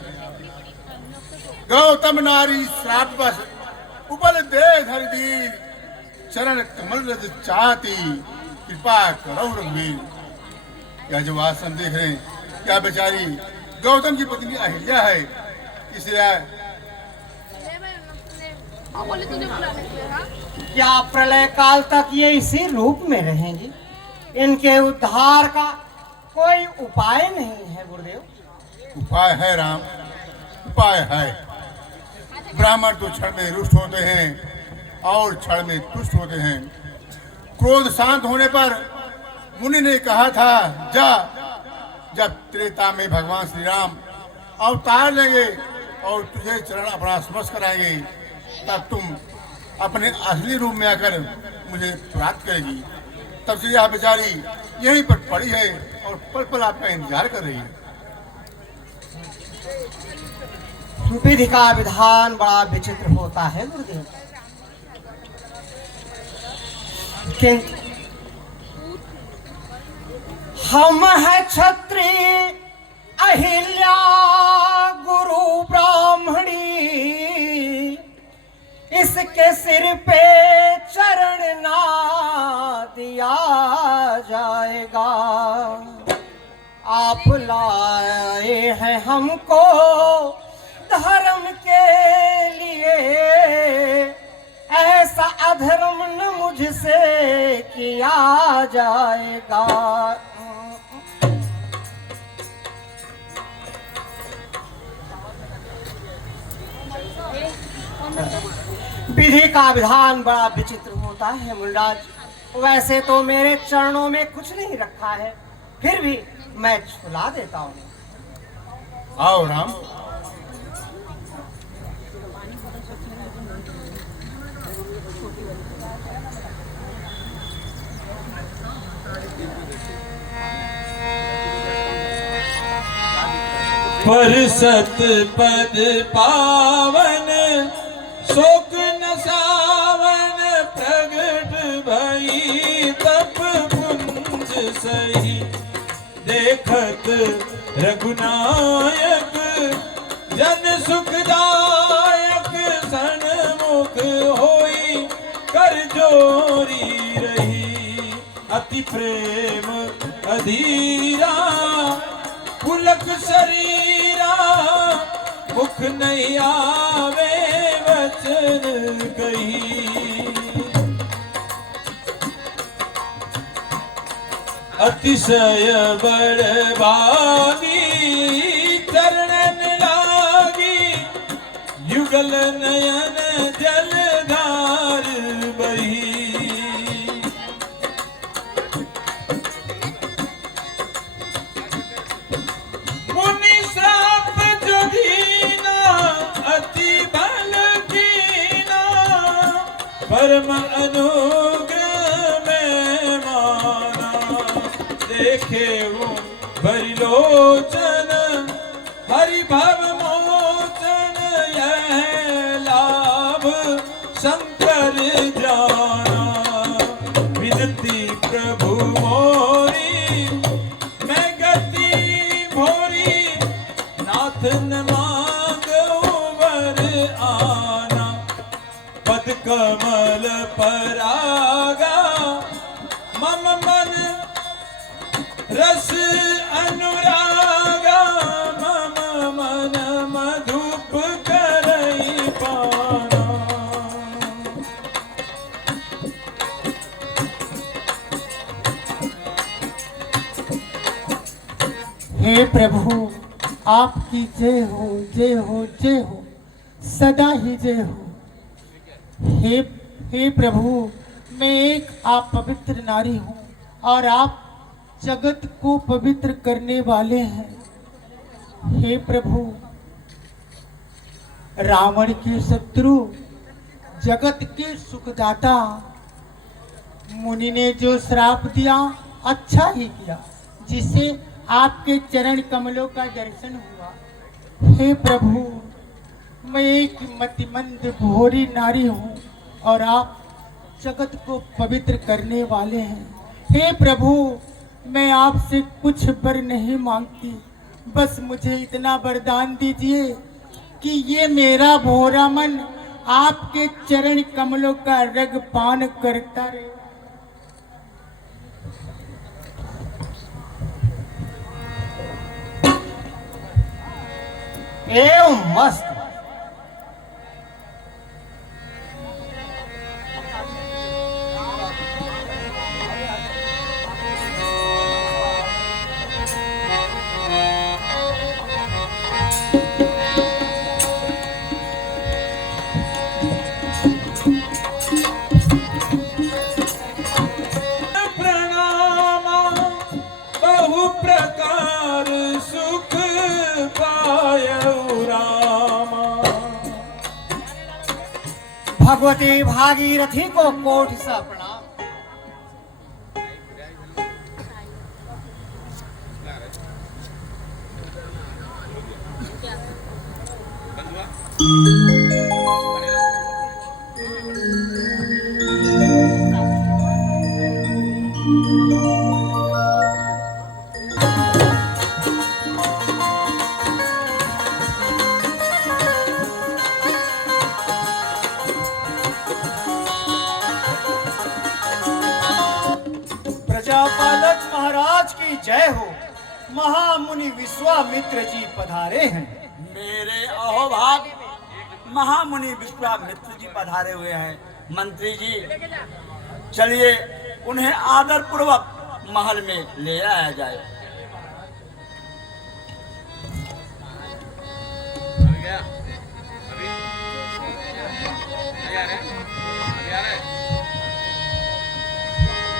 गौतम नारी श्राप बस उपल दे धरदीर, चरण कमल रज चाहती, कृपा करो रघुवीर। यह जो आश्रम देख रहे हैं, क्या बेचारी गौतम की पत्नी अहिल्या है। इसलिए क्या प्रलय काल तक ये इसी रूप में रहेंगी? इनके उद्धार का कोई उपाय नहीं है गुरुदेव? उपाय है राम, उपाय है। ब्राह्मण तो क्षण में रुष्ट होते हैं और क्षण में तुष्ट होते हैं। क्रोध शांत होने पर मुनि ने कहा था, जा, जब त्रेता में भगवान श्री राम अवतार लेंगे और तुझे चरण अपना स्पर्श कराएंगे, तब तुम अपने असली रूप में आकर मुझे प्राप्त करेगी। तब से यह बेचारी यहीं पर पड़ी है और पल पल आपका इंतजार कर रही है। विधि का विधान बड़ा विचित्र होता है गुरुदेव। किंतु हम है क्षत्रिय, अहिल्या गुरु ब्राह्मणी, इसके सिर पे चरण ना दिया जाएगा। आप लाए हैं हमको धर्म के लिए, ऐसा धर्म न मुझसे किया जाएगा। विधि का विधान बड़ा विचित्र होता है मुनिराज। वैसे तो मेरे चरणों में कुछ नहीं रखा है, फिर भी मैं छुला देता हूँ। आओ राम। पर सत पद पावन शोक न सावन प्रगट भई तप पुंज सही देखत रघुनायक जन सुखदायक सन्मुख होई कर जोरी रही अति प्रेम अधीरा पुलक शरीरा मुख नहीं आवे वचन कही अतिशय बड़भागी चरणन लागी युगल नयन जलधार बही मुनि श्राप जदीना अति बल कीना परम अनुग्रह में माना देखे बरिलोचन हरि भव मोचन यह लाभ शंकर जाना विनती प्रभु मोरी मैं गति भोरी नाथ न मांगो वर आना पद कमल परागा मम मन रस अनुरागा मम मन मधुप करई पाना हे प्रभु आपकी जय हो जय हो जय हो सदा ही जय हो। हे प्रभु मैं एक आप पवित्र नारी हूँ और आप जगत को पवित्र करने वाले हैं। हे प्रभु रावण के शत्रु जगत के सुखदाता मुनि ने जो श्राप दिया अच्छा ही किया जिससे आपके चरण कमलों का दर्शन हुआ। हे प्रभु मैं एक मतिमंद भोरी नारी हूँ और आप जगत को पवित्र करने वाले हैं। हे प्रभु मैं आपसे कुछ वर नहीं मांगती, बस मुझे इतना वरदान दीजिए कि ये मेरा भोरा मन आपके चरण कमलों का रग पान करता रहे। एवं मस्त। भगवती भागीरथी को कोटि सा प्रणाम। प्रजापालक महाराज की जय हो। महामुनि विश्वामित्र जी पधारे हैं। मेरे अहोभाग महामुनि विश्वामित्र जी पधारे हुए हैं। मंत्री जी, चलिए उन्हें आदर पूर्वक महल में ले आया जाए।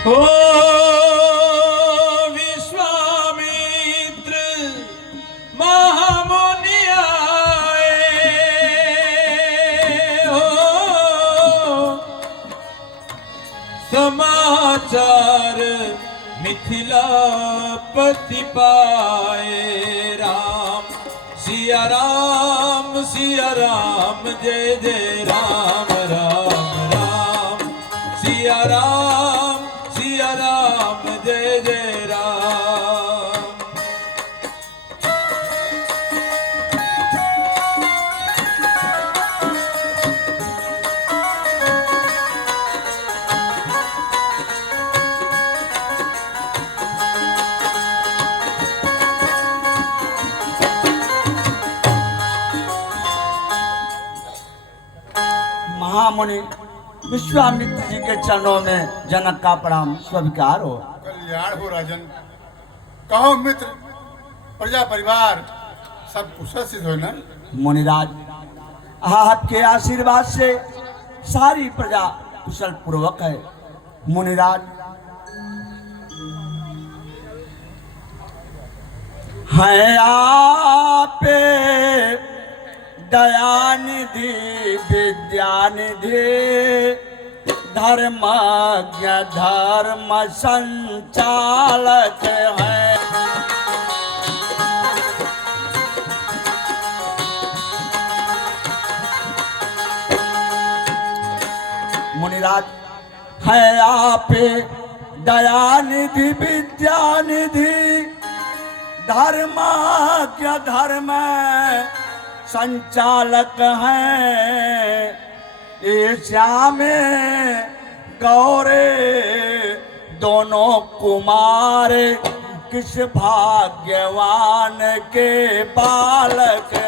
ओ विश्वामित्र महामुनि आए, हो समाचार मिथिलापति पाए। राम सिया राम जय जय राम राम राम सिया राम जय जय राम। महामुनि विश्वामित्र जी के चरणों में जनक का प्रणाम स्वीकार हो। कल्याण हो राजन। कहो मित्र, प्रजा परिवार सब कुशल सिद्ध हो ना? मुनिराज, आपके आशीर्वाद से सारी प्रजा कुशल पूर्वक है। मुनिराज, हैं आपे दयानिधि विद्यानिधि, धर्मज्ञ धर्म संचालक हैं। मुनिराज, है आप दयानिधि विद्यानिधि, धर्मज्ञ धर्म संचालक हैं। श्याम गौरे दोनों कुमार, किस भाग्यवान के बालक हैं।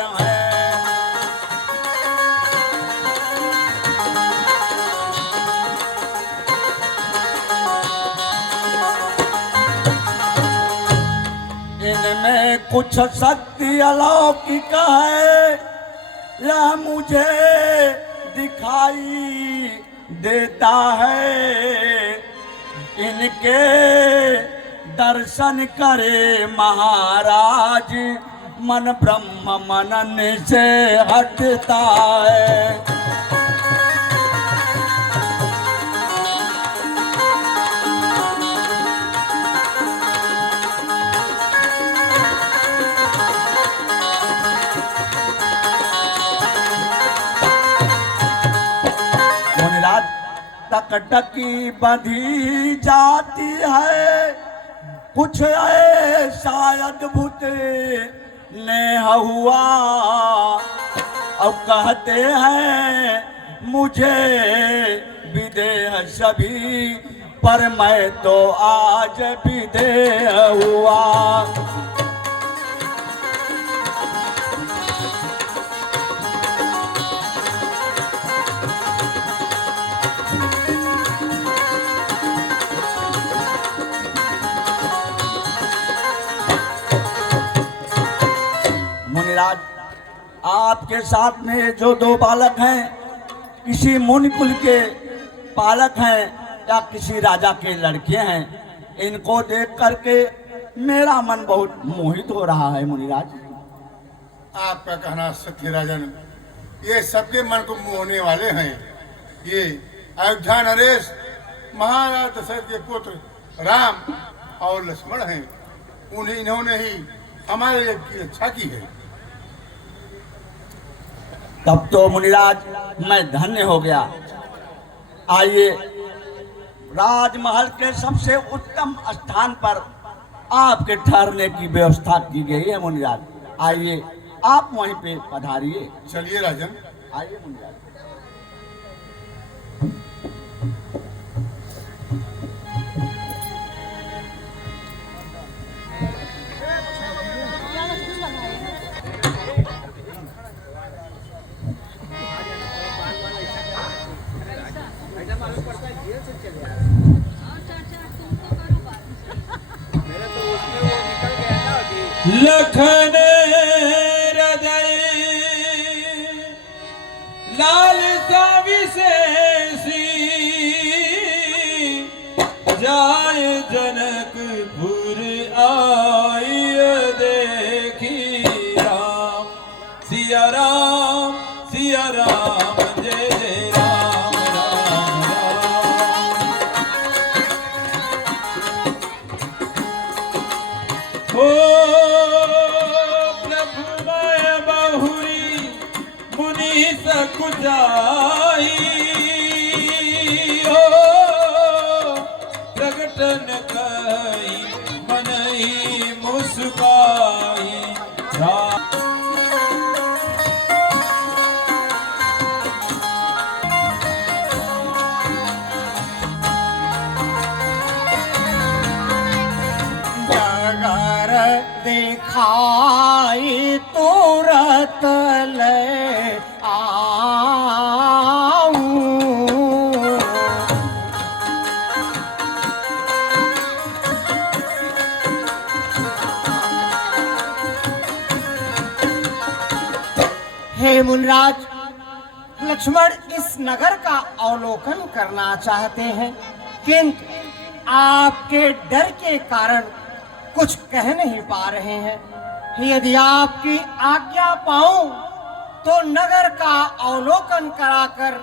इनमें कुछ शक्ति अलौकिक है, यह मुझे दिखाई देता है। इनके दर्शन करे महाराज, मन ब्रह्म मनन से हटता है। टकटकी बंधी जाती है, कुछ ऐसा अद्भुत नेह हुआ। अब कहते हैं मुझे विदेह सभी, पर मैं तो आज विदेह हुआ। मुनिराज, आपके साथ में जो दो बालक हैं, किसी मुनि कुल के बालक हैं या किसी राजा के लड़के हैं। इनको देख करके मेरा मन बहुत मोहित हो रहा है। मुनिराज, आपका कहना सत्य राजन, ये सबके मन को मोहने वाले हैं। ये अयोध्या नरेश महाराज दशरथ के पुत्र राम और लक्ष्मण हैं। इन्होंने ही हमारे लिए की रक्षा की है। तब तो मुनिराज मैं धन्य हो गया। आइए, राजमहल के सबसे उत्तम स्थान पर आपके ठहरने की व्यवस्था की गई है। मुनिराज, आइए आप वहीं पे पधारिए। चलिए राजन, आइए मुनिराज। लखन हृदय लालसा विशेषी जाय जनकपुर आय देखी राम सिया राम जय जय राम राम राम। हो प्रभु मैं बहुरी मुनि सकुचाई हो प्रगटन कई मनई मुस्काई राम। जगर दिखाई तुरत ले आऊं। हे मुनिराज, लक्ष्मण इस नगर का अवलोकन करना चाहते हैं, किंतु आपके डर के कारण कुछ कह नहीं पा रहे हैं। यदि आपकी आज्ञा पाऊं तो नगर का अवलोकन कराकर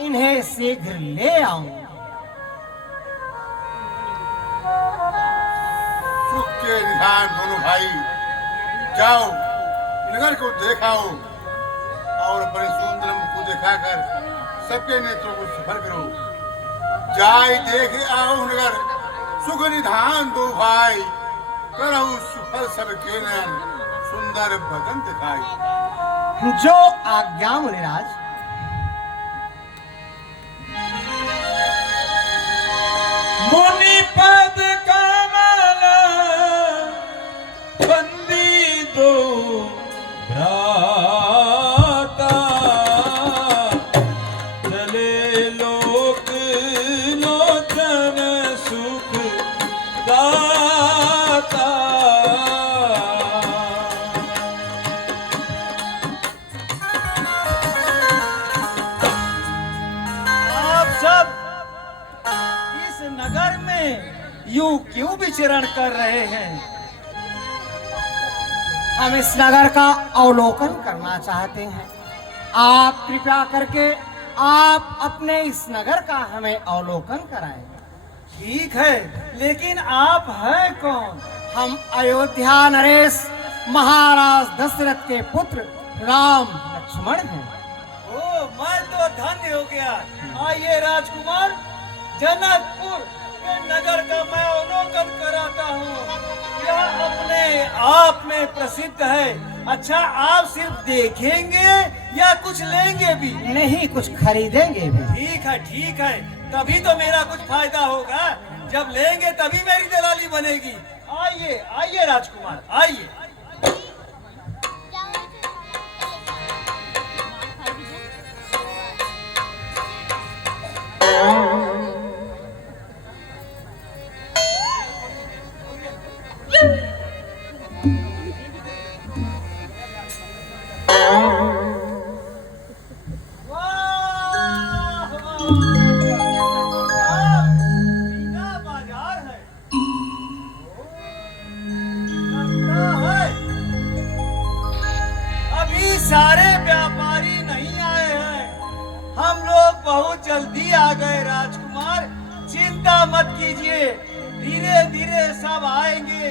इन्हें शीघ्र ले आऊं। सुख के निधान दोनों भाई, जाओ नगर को देखाओ और अपने सुंदर मुख को दिखाकर सबके नेत्रों को सफल करो। जाय देख आओ नगर, सुख निधान दो भाई, करहु सुफल सबके नयन, सुंदर बदन दिखाई। जो आज्ञा मुनिराज। मुनि पद कमल बंदी दो भ्राता, चले लोक लोचन सुख दाता। आप सब इस नगर में यूं क्यों विचरण कर रहे हैं? हम इस नगर का अवलोकन करना चाहते हैं। आप कृपया करके आप अपने इस नगर का हमें अवलोकन कराएं। ठीक है, लेकिन आप हैं कौन? हम अयोध्या नरेश महाराज दशरथ के पुत्र राम लक्ष्मण हैं। ओ, मैं तो धन्य हो गया। आइए राजकुमार, जनकपुर के नगर का मैं अवलोकन कराता हूँ। यह अपने आप में प्रसिद्ध है। अच्छा, आप सिर्फ देखेंगे या कुछ लेंगे भी? नहीं, कुछ खरीदेंगे भी। ठीक है, तभी तो मेरा कुछ फायदा होगा। जब लेंगे तभी मेरी दलाली बनेगी। आइए राजकुमार, आइए। बाजार है। अभी सारे व्यापारी नहीं आए हैं। हम लोग बहुत जल्दी आ गए राजकुमार, चिंता मत कीजिए, धीरे धीरे सब आएंगे,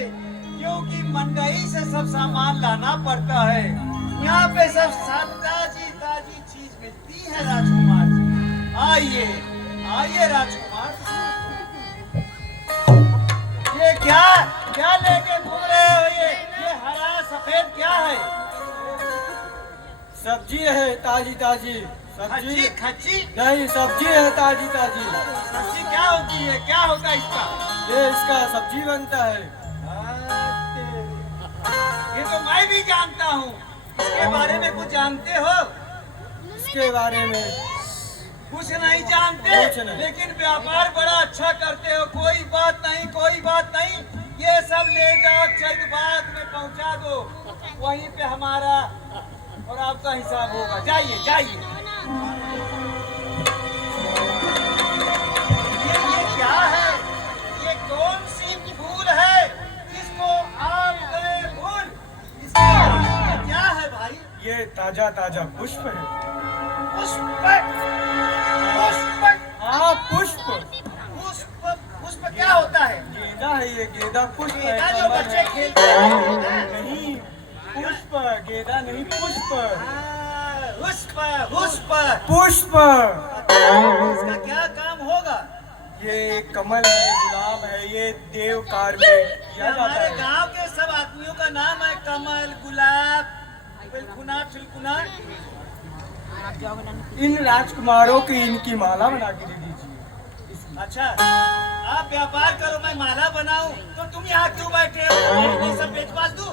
क्योंकि मंडई से सब सामान लाना पड़ता है। यहाँ पे सब ताजी ताजी चीज मिलती है राजकुमार जी। आइए राजकुमार। ये क्या लेके घूम रहे हो? ये हरा सफेद क्या है? सब्जी है ताजी ताजी। खच्ची? नहीं, सब्जी है ताजी ताजी। सब्जी क्या होती है? क्या होता है इसका? ये इसका सब्जी बनता है। ये तो मैं भी जानता हूँ। इसके बारे में कुछ जानते हो? इसके बारे में कुछ नहीं जानते? कुछ नहीं। लेकिन व्यापार बड़ा अच्छा करते हो। कोई बात नहीं। ये सब ले जाओ चैत बाग में पहुंचा दो, वहीं पे हमारा और आपका हिसाब होगा। जाइए जाइए। ये क्या है? ये कौन सी फूल है जिसको आप गए भूल? ये क्या है भाई? ये ताजा ताजा पुष्प है। पुष्प? पुष्प? हाँ पुष्प। पुष्प? पुष्प क्या होता है? गेंदा है ये, गेंदा पुष्प है। गेंदा जो बच्चे खेलते हैं। नहीं पुष्प, गेंदा नहीं पुष्प। पुष्प पुष्प पुष्प। इसका क्या काम होगा? ये कमल है, गुलाब है, ये देव कार्य में किया जाता है। हमारे गांव के सब आदमियों का नाम है कमल, गुलाब, बिलकुना, चिलकुना। इन राजकुमारों की इनकी माला बना के दे दीजिए। अच्छा, आप व्यापार करो, मैं माला बनाऊं, तो तुम यहाँ क्यों बैठे हो? मैं सब बेच बाच दूं?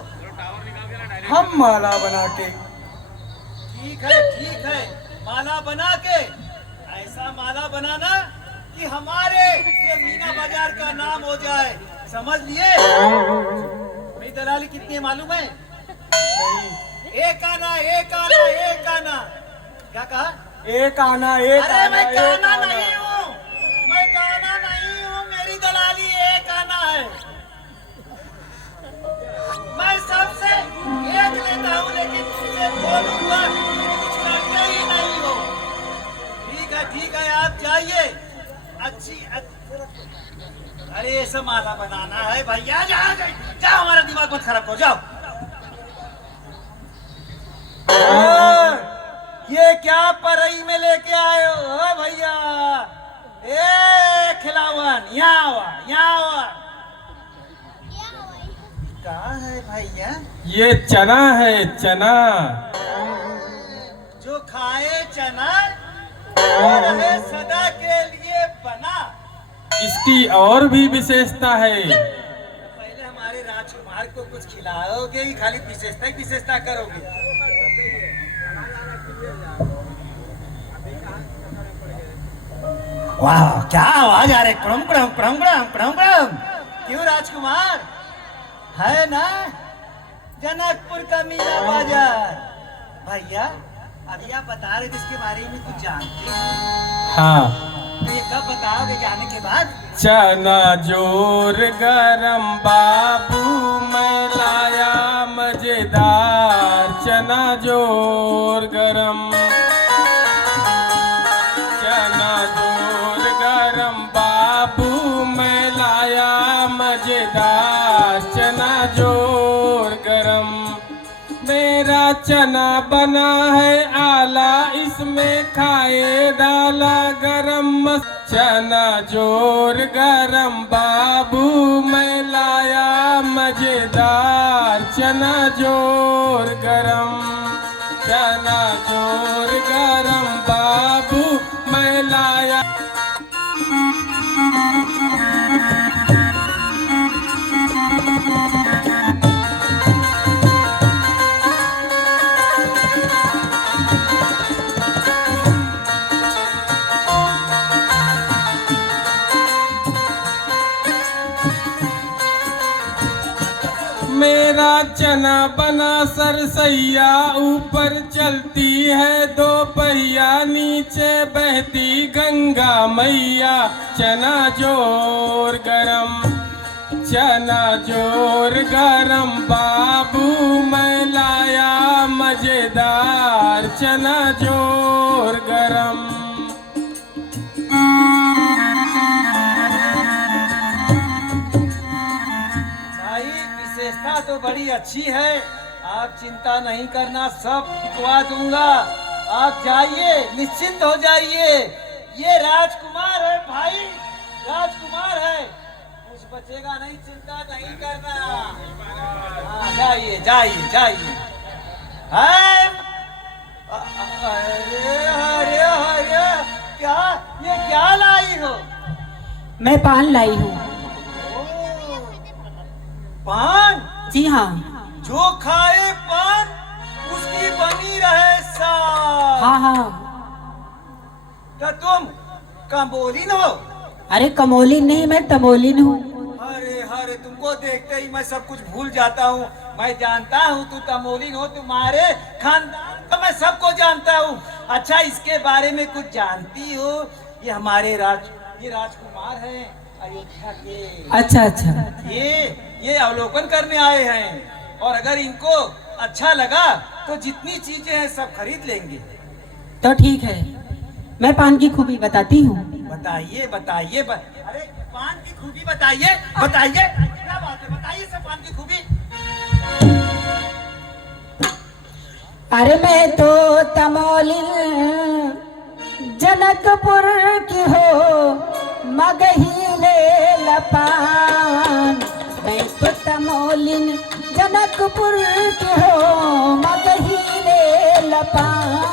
हम माला बना के। ठीक है, माला बना के ऐसा माला बनाना कि हमारे ये मीना बाजार का नाम हो जाए, समझ लिए? मेरी दलाली कितनी है मालूम है? एक आना, एक आना, एक आना। क्या कहा? एक आना, एक आना। अरे मैं काना नहीं हूँ, मैं काना नहीं हूँ, मेरी दलाली एक आना है। मैं सबसे एक लेता हूँ, लेकिन तुमसे बोलूंगा कुछ करते ही नहीं हो। ठीक है, आप जाइए। अच्छी अरे ये सब माला बनाना है भैया। जाओ, हमारा दिमाग मत खराब करो, जाओ। ये क्या परई में लेके आए हो भैया? ए खिलावन, यहाँ आवा। क्या है भैया? ये चना है, चना। जो खाए चना वो रहे सदा के लिए बना। इसकी और भी विशेषता है। पहले हमारे राजकुमार को कुछ खिलाओगे ही खाली विशेषता ही विशेषता करोगे? वाह, क्या आवाज आ रही? क्रम क्रम क्रम क्रम क्रम क्रम। क्यों राजकुमार? है ना जनकपुर का मीना बाजार। भैया अभी आप बता रहे थे इसके बारे में कुछ जानते हैं? हाँ। तो ये कब बताओगे जाने के बाद? चना जोर गरम बाबू मैं लाया मजेदार, चना जोर गरम। चना जोर गरम बाबू मैं लाया मजेदार, चना जोर गरम। मेरा चना बना है आला, इसमें खाए डाला गरम। चना जोर गरम बाबू मैं लाया मजेदार, चना जोर गरम। चना जोर गरम बाबू मैं लाया। मेरा चना बना सरसैया, ऊपर चलती है दो पहिया, नीचे बहती गंगा मैया। चना जोर गरम, चना जोर गरम बाबू मैं लाया मजेदार, चना जोर गरम। विशेषता तो बड़ी अच्छी है, आप चिंता नहीं करना, सब दिखवा दूंगा। आप जाइए, निश्चिंत हो जाइए। ये राजकुमार है भाई, राजकुमार है, कुछ बचेगा नहीं, चिंता नहीं करना। हाँ जाइए जाइए जाइए। अरे अरे अरे, क्या ये क्या लाई हो? मैं पान लाई हूँ। पान? जी हाँ। जो खाए पान उसकी बनी रहे साथ। हाँ हाँ। तो तुम कमोलिन हो? अरे कमोलिन नहीं, मैं तमोलिन हूँ। अरे अरे तुमको देखते ही मैं सब कुछ भूल जाता हूँ। मैं जानता हूँ तू तमोलिन हो, तुम्हारे खानदान का मैं सबको जानता हूँ। अच्छा इसके बारे में कुछ जानती हो? ये हमारे ये राजकुमार हैं अयोध्या के। अच्छा अच्छा। ये अवलोकन करने आए हैं और अगर इनको अच्छा लगा तो जितनी चीजें हैं सब खरीद लेंगे। तो ठीक है, मैं पान की खूबी बताती हूँ। बताइए बताइए अरे पान की खूबी बताइए बताइए, क्या बात है, बताइए सब पान की खूबी। अरे मैं तो तमोलिन जनकपुर की हो, मगही ले लपान। मैं तो तमोलिन जनकपुर की हो, मगही ले लपान।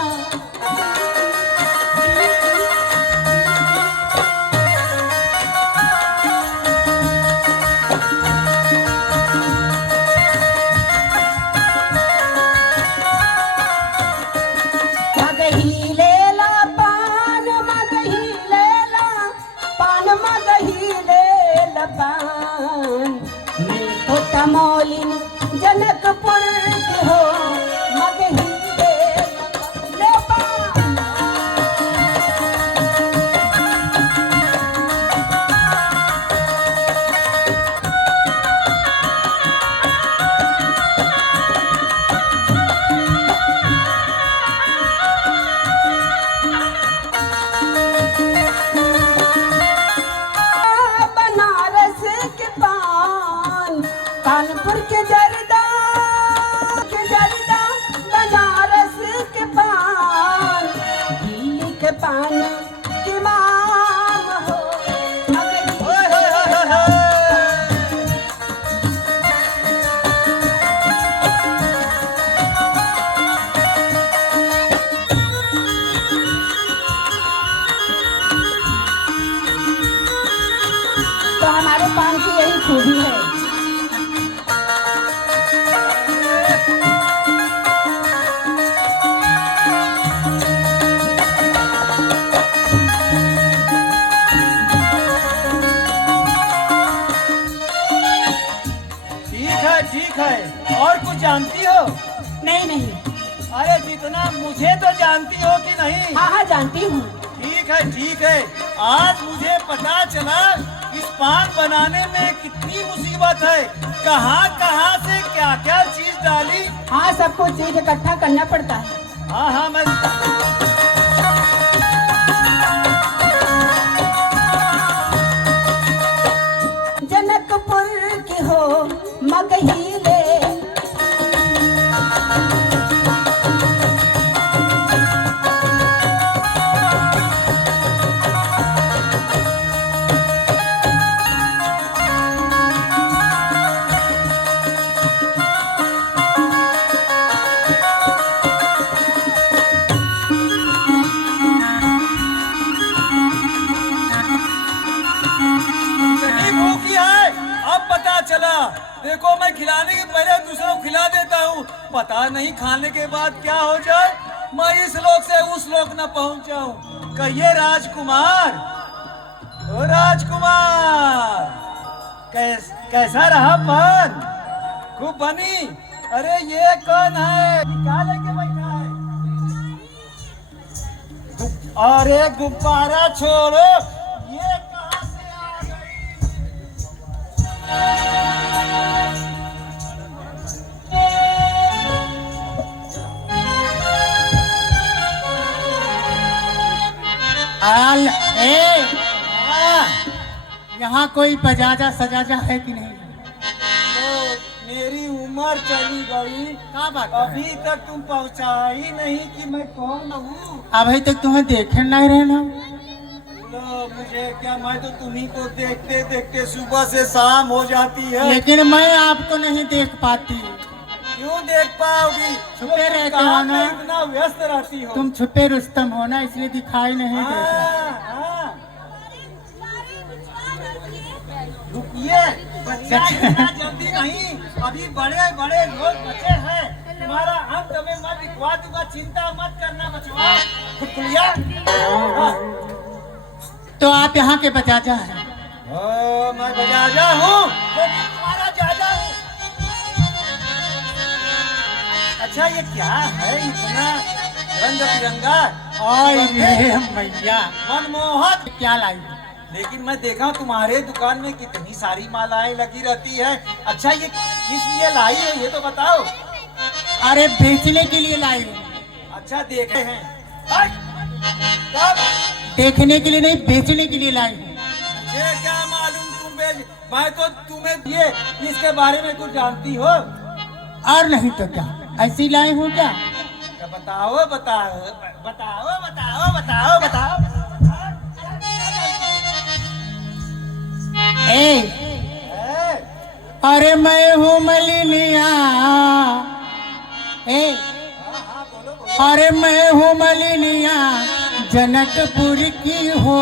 तमोलिन जनकपुर की हो, मगही ले पान। बनारस के पान, कानपुर के जर्दा, बनारस के पान, दिल्ली के पान की मांग हो। तो हमारे पान की यही खूबी है। ठीक है, और कुछ जानती हो? नहीं नहीं। अरे जितना मुझे तो जानती हो कि नहीं? हाँ हाँ जानती हूँ। ठीक है, आज मुझे पता चला इस पान बनाने में कितनी मुसीबत है। कहाँ से क्या क्या चीज डाली। हाँ सब कुछ चीज इकट्ठा करना पड़ता है। हाँ मैं जनकपुर की हो, मगही ले। चला। देखो मैं खिलाने के पहले दूसरों को खिला देता हूँ, पता नहीं खाने के बाद क्या हो जाए, मैं इस लोक से उस लोक न पहुँच जाऊँ। कहिए राजकुमार, ओ राजकुमार, कैसा रहा पान? खूब बनी? अरे ये कौन है? क्या लेके बैठा है? अरे गुब्बारा छोड़ो, ये कहाँ से आ यहाँ कोई बजाजा सजाजा है कि नहीं? तो मेरी उम्र चली गई, क्या बात है? अभी तक तुम पहुँचा ही नहीं कि मैं कौन हूँ। अभी तक तुम्हें देखे नहीं रहना। लो मुझे क्या, मैं तो तुम्ही को देखते देखते सुबह से शाम हो जाती है। लेकिन मैं आपको नहीं देख पाती। क्यों देख पाओगी? छुपे रहते हो ना, इतना व्यस्त रहती हो। तुम छुपे रुस्तम हो ना, इसलिए दिखाई नहीं देता। रुकिए, बच्चा इतना जल्दी नहीं, अभी बड़े बड़े लोग बचे हैं। तुम्हारा अंत में मैं लिखवा दूंगा, चिंता मत करना बचवा। खुटकुलिया। तो आप यहाँ के बजाजा हैं? मैं बजाजा हूँ। लेकिन तुम्हारा ज्यादा हूँ। अच्छा ये क्या है इतना रंग बिरंगा ओए रे मैया, मनमोहक? क्या लाई? लेकिन मैं देखा हूँ तुम्हारे दुकान में कितनी सारी मालाएं लगी रहती है। अच्छा ये किस लिए लाई है ये तो बताओ। अरे बेचने के लिए लाई हूँ। अच्छा देखे हैं। कब? देखने के लिए नहीं, बेचने के लिए लाई हूँ। ये क्या मालूम तुम बेच, मैं तो तुम्हें ये इसके बारे में कुछ जानती हो? और नहीं तो क्या, ऐसी लाई हूँ क्या? बताओ बताओ बताओ बताओ बताओ बताओ। अरे मैं हूँ मलिनिया। अरे मैं हूँ मलिनिया, जनकपुर की हो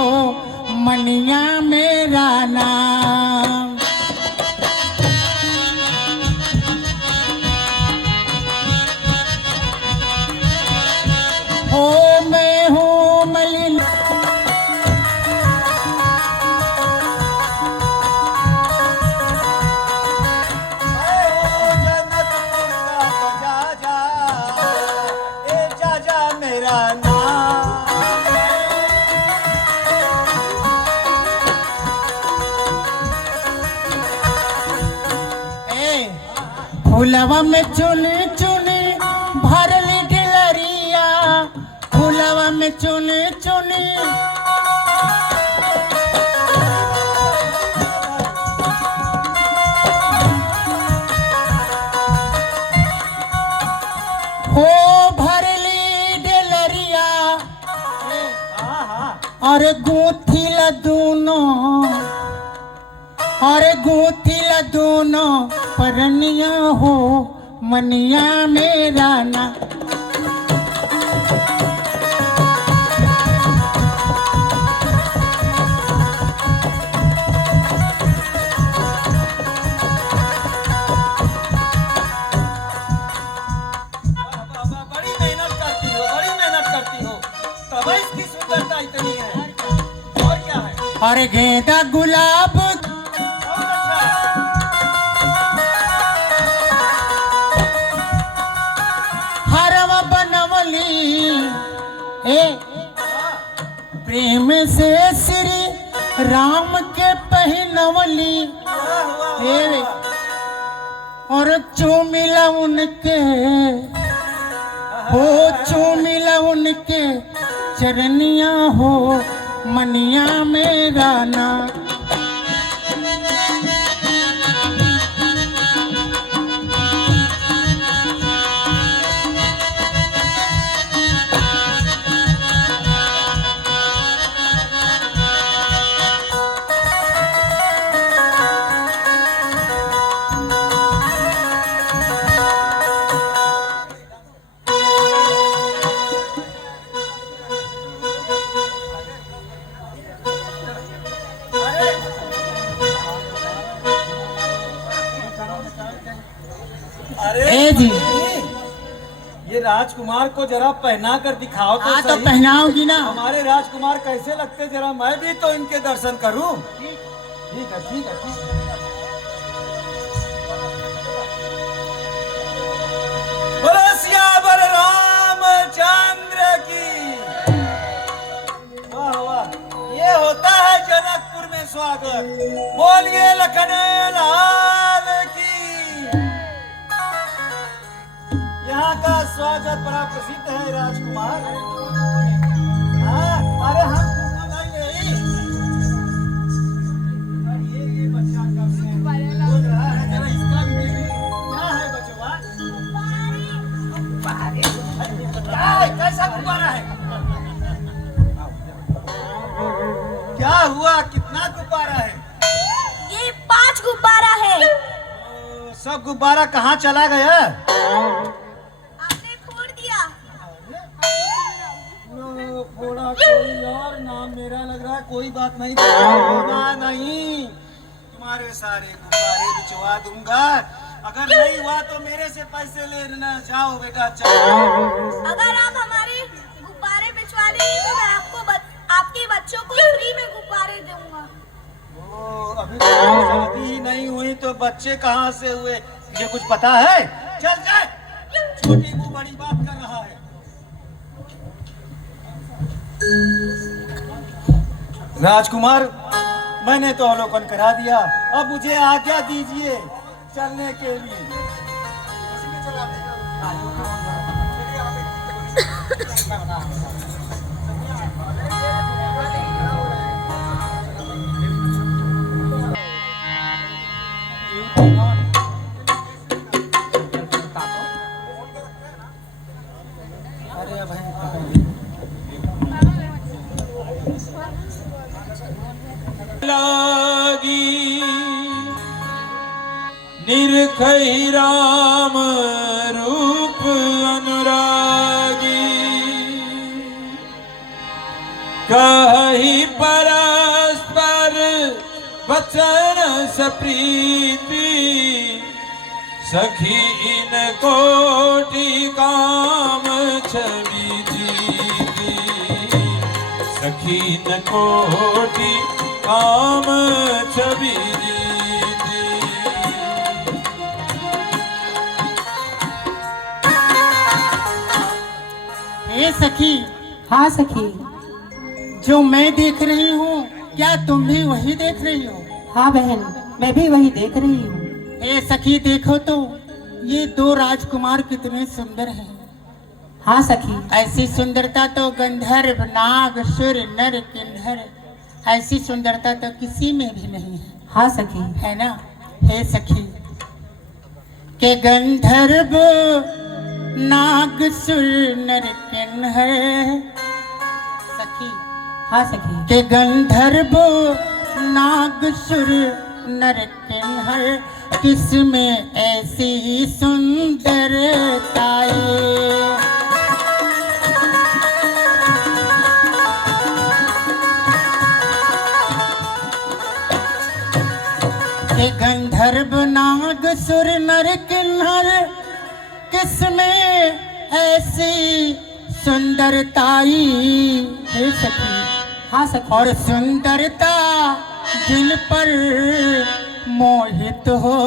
मनिया मेरा नाम। हो मैं हूँ मलिनिया। फुलवा में चुनी चुनी भरली ढिलरिया, फुलवा में चुनी चुनी। हो भरली ढिलरिया, अरे गूंथिला दूनो, अरे गूंथिला दूनो परनिया हो मनिया मेरा ना। बड़ी मेहनत करती हो तब इसकी सुंदरता इतनी है। और क्या है? अरे गेंदा गुलाब, हरवा बनवली, प्रेम से श्री राम के पहनवली। और चूमिला उनके, हो चूमिला उनके चरनिया हो मनिया मेरा ना। अरे जी, ये राजकुमार को जरा पहना कर दिखाओ तो हाँ तो सही। पहनाओगी ना। हमारे राजकुमार कैसे लगते जरा मैं भी तो इनके दर्शन करूं। ठीक है ठीक है ठीक है। बोलो सियावर रामचंद्र की। वाह वाह, ये होता है जनकपुर में स्वागत। बोलिए लखन लाल की। यहाँ का स्वागत बड़ा प्रसिद्ध है राजकुमार। हाँ, अरे हम ये बच्चा कब से बोल रहा है, जरा इसका भी देखिए। क्या है बचवा? क्या है, कैसा गुब्बारा है? क्या हुआ, कितना गुब्बारा है? ये 5 गुब्बारा है। सब गुब्बारा कहाँ चला गया? आपने फोड़ दिया। फोड़ा कोई और, नाम मेरा लग रहा है। कोई बात नहीं, होगा नहीं। तुम्हारे सारे गुब्बारे बिचवा दूंगा। अगर नहीं हुआ तो मेरे से पैसे लेना। जाओ बेटा चलो। अगर आप हमारे गुब्बारे बिचवा लेंगे तो मैं आपके बच्चों को फ्री में गुब्बारे दूंगा। अभी तो शादी ही नहीं हुई तो बच्चे कहाँ से हुए, ये कुछ पता है? चल जाए, छोटी मुंह बड़ी बात कर रहा है। राजकुमार, मैंने तो अवलोकन करा दिया, अब मुझे आज्ञा दीजिए चलने के लिए। अरे भाई लागी निरखहि राम रूप अनुरागी, कहि परस्पर वचन सप्रीति, सखी इन कोटि काम छवि जीती, सखी न कोटि काम छवि जीती। हे सखी, हाँ सखी। जो मैं देख रही हूँ क्या तुम भी वही देख रही हो? हाँ बहन, मैं भी वही देख रही हूँ। हे सखी देखो तो ये दो राजकुमार कितने सुंदर हैं। हाँ सखी। ऐसी सुंदरता तो गंधर्व नाग सुर नर किन्नर, ऐसी सुंदरता तो किसी में भी नहीं है। हाँ सखी। है ना? हे सखी के गंधर्व नाग सुर नर किन्नर, सखी हाँ सखी। के गंधर्व नाग सुर नर किन्नर, किसमें ऐसी सुंदरताए। के गंधर्व नाग सुर नर किन्नर, किसमें ऐसी सुंदरताई। हे सखी। हाँ सखी। और सुंदरता दिल पर मोहित हो,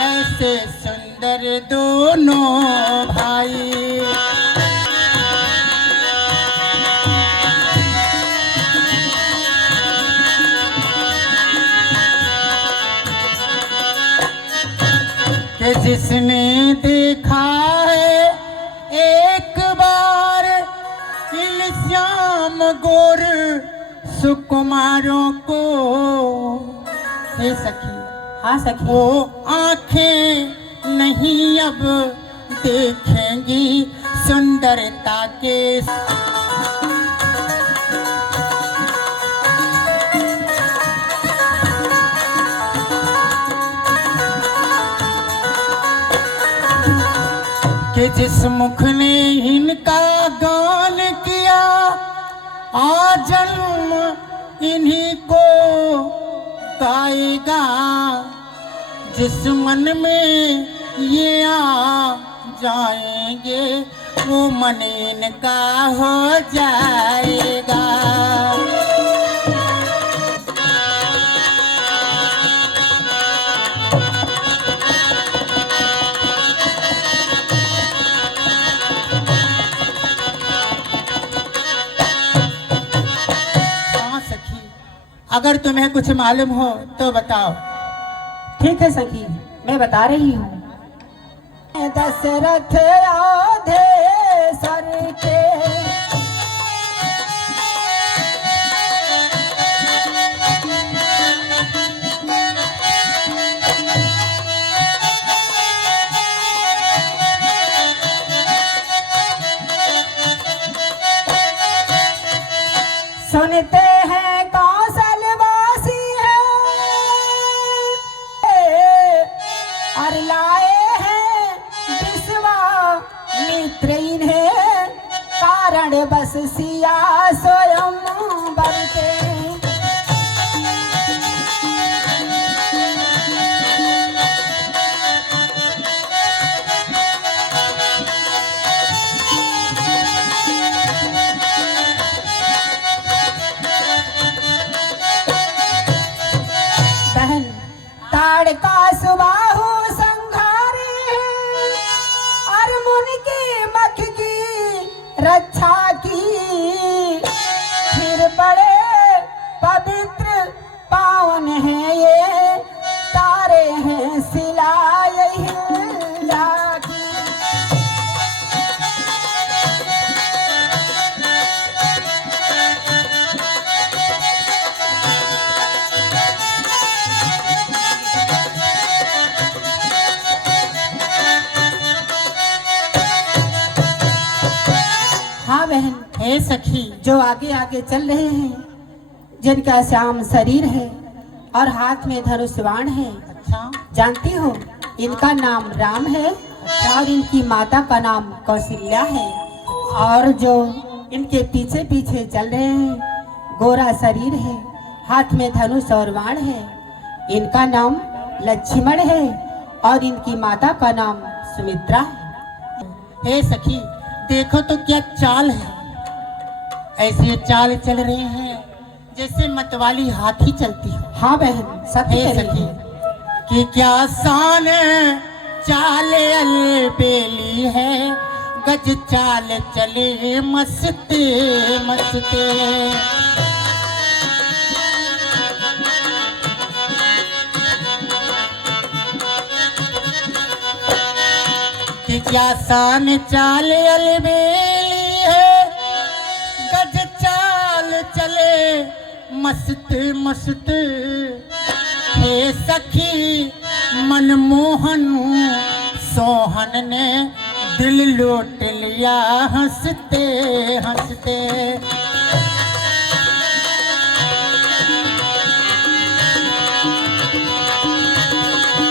ऐसे सुंदर दोनों भाई। कि जिसने देखा है एक बार इन श्याम गोर सुकुमारों को, हे सखी। हाँ सखी। वो आंखें नहीं अब देखेंगी सुंदरता के। कि जिस मुख ने इनका गान किया, आ जन्म इन्हीं को गाएगा। जिस मन में ये आ जाएंगे, वो मन इनका हो जाएगा। अगर तुम्हें कुछ मालूम हो तो बताओ। ठीक है सखी, मैं बता रही हूँ। दशरथ आधे सर के, सुनते हैं कौशलवासी है, और लाए हैं विश्वामित्र इन्हें, कारण बस सिया स्वयं बनते। रक्षा की। फिर बड़े पवित्र पावन हैं ये, तारे हैं सिलाए हिंदा की। हाँ बहन, हे सखी, जो आगे आगे चल रहे हैं, जिनका श्याम शरीर है और हाथ में धनुष बाण है, अच्छा जानती हो इनका नाम राम है और इनकी माता का नाम कौशल्या है। और जो इनके पीछे पीछे चल रहे हैं, गोरा शरीर है, हाथ में धनुष और बाण है, इनका नाम लक्ष्मण है और इनकी माता का नाम सुमित्रा है। हे सखी, देखो तो क्या चाल है। ऐसी चाल चल रहे हैं जैसे मतवाली हाथी चलती हो। हाँ बहन, सत्य हे कह रही सखी, है। कि क्या शान चाल अलबेली है, गज चाल चले मस्ते मस्ते। कि क्या शान चाल अलबेली है, गज चाल चले मस्त मस्त। हे सखी मनमोहन सोहन ने दिल लूट लिया हंसते हंसते।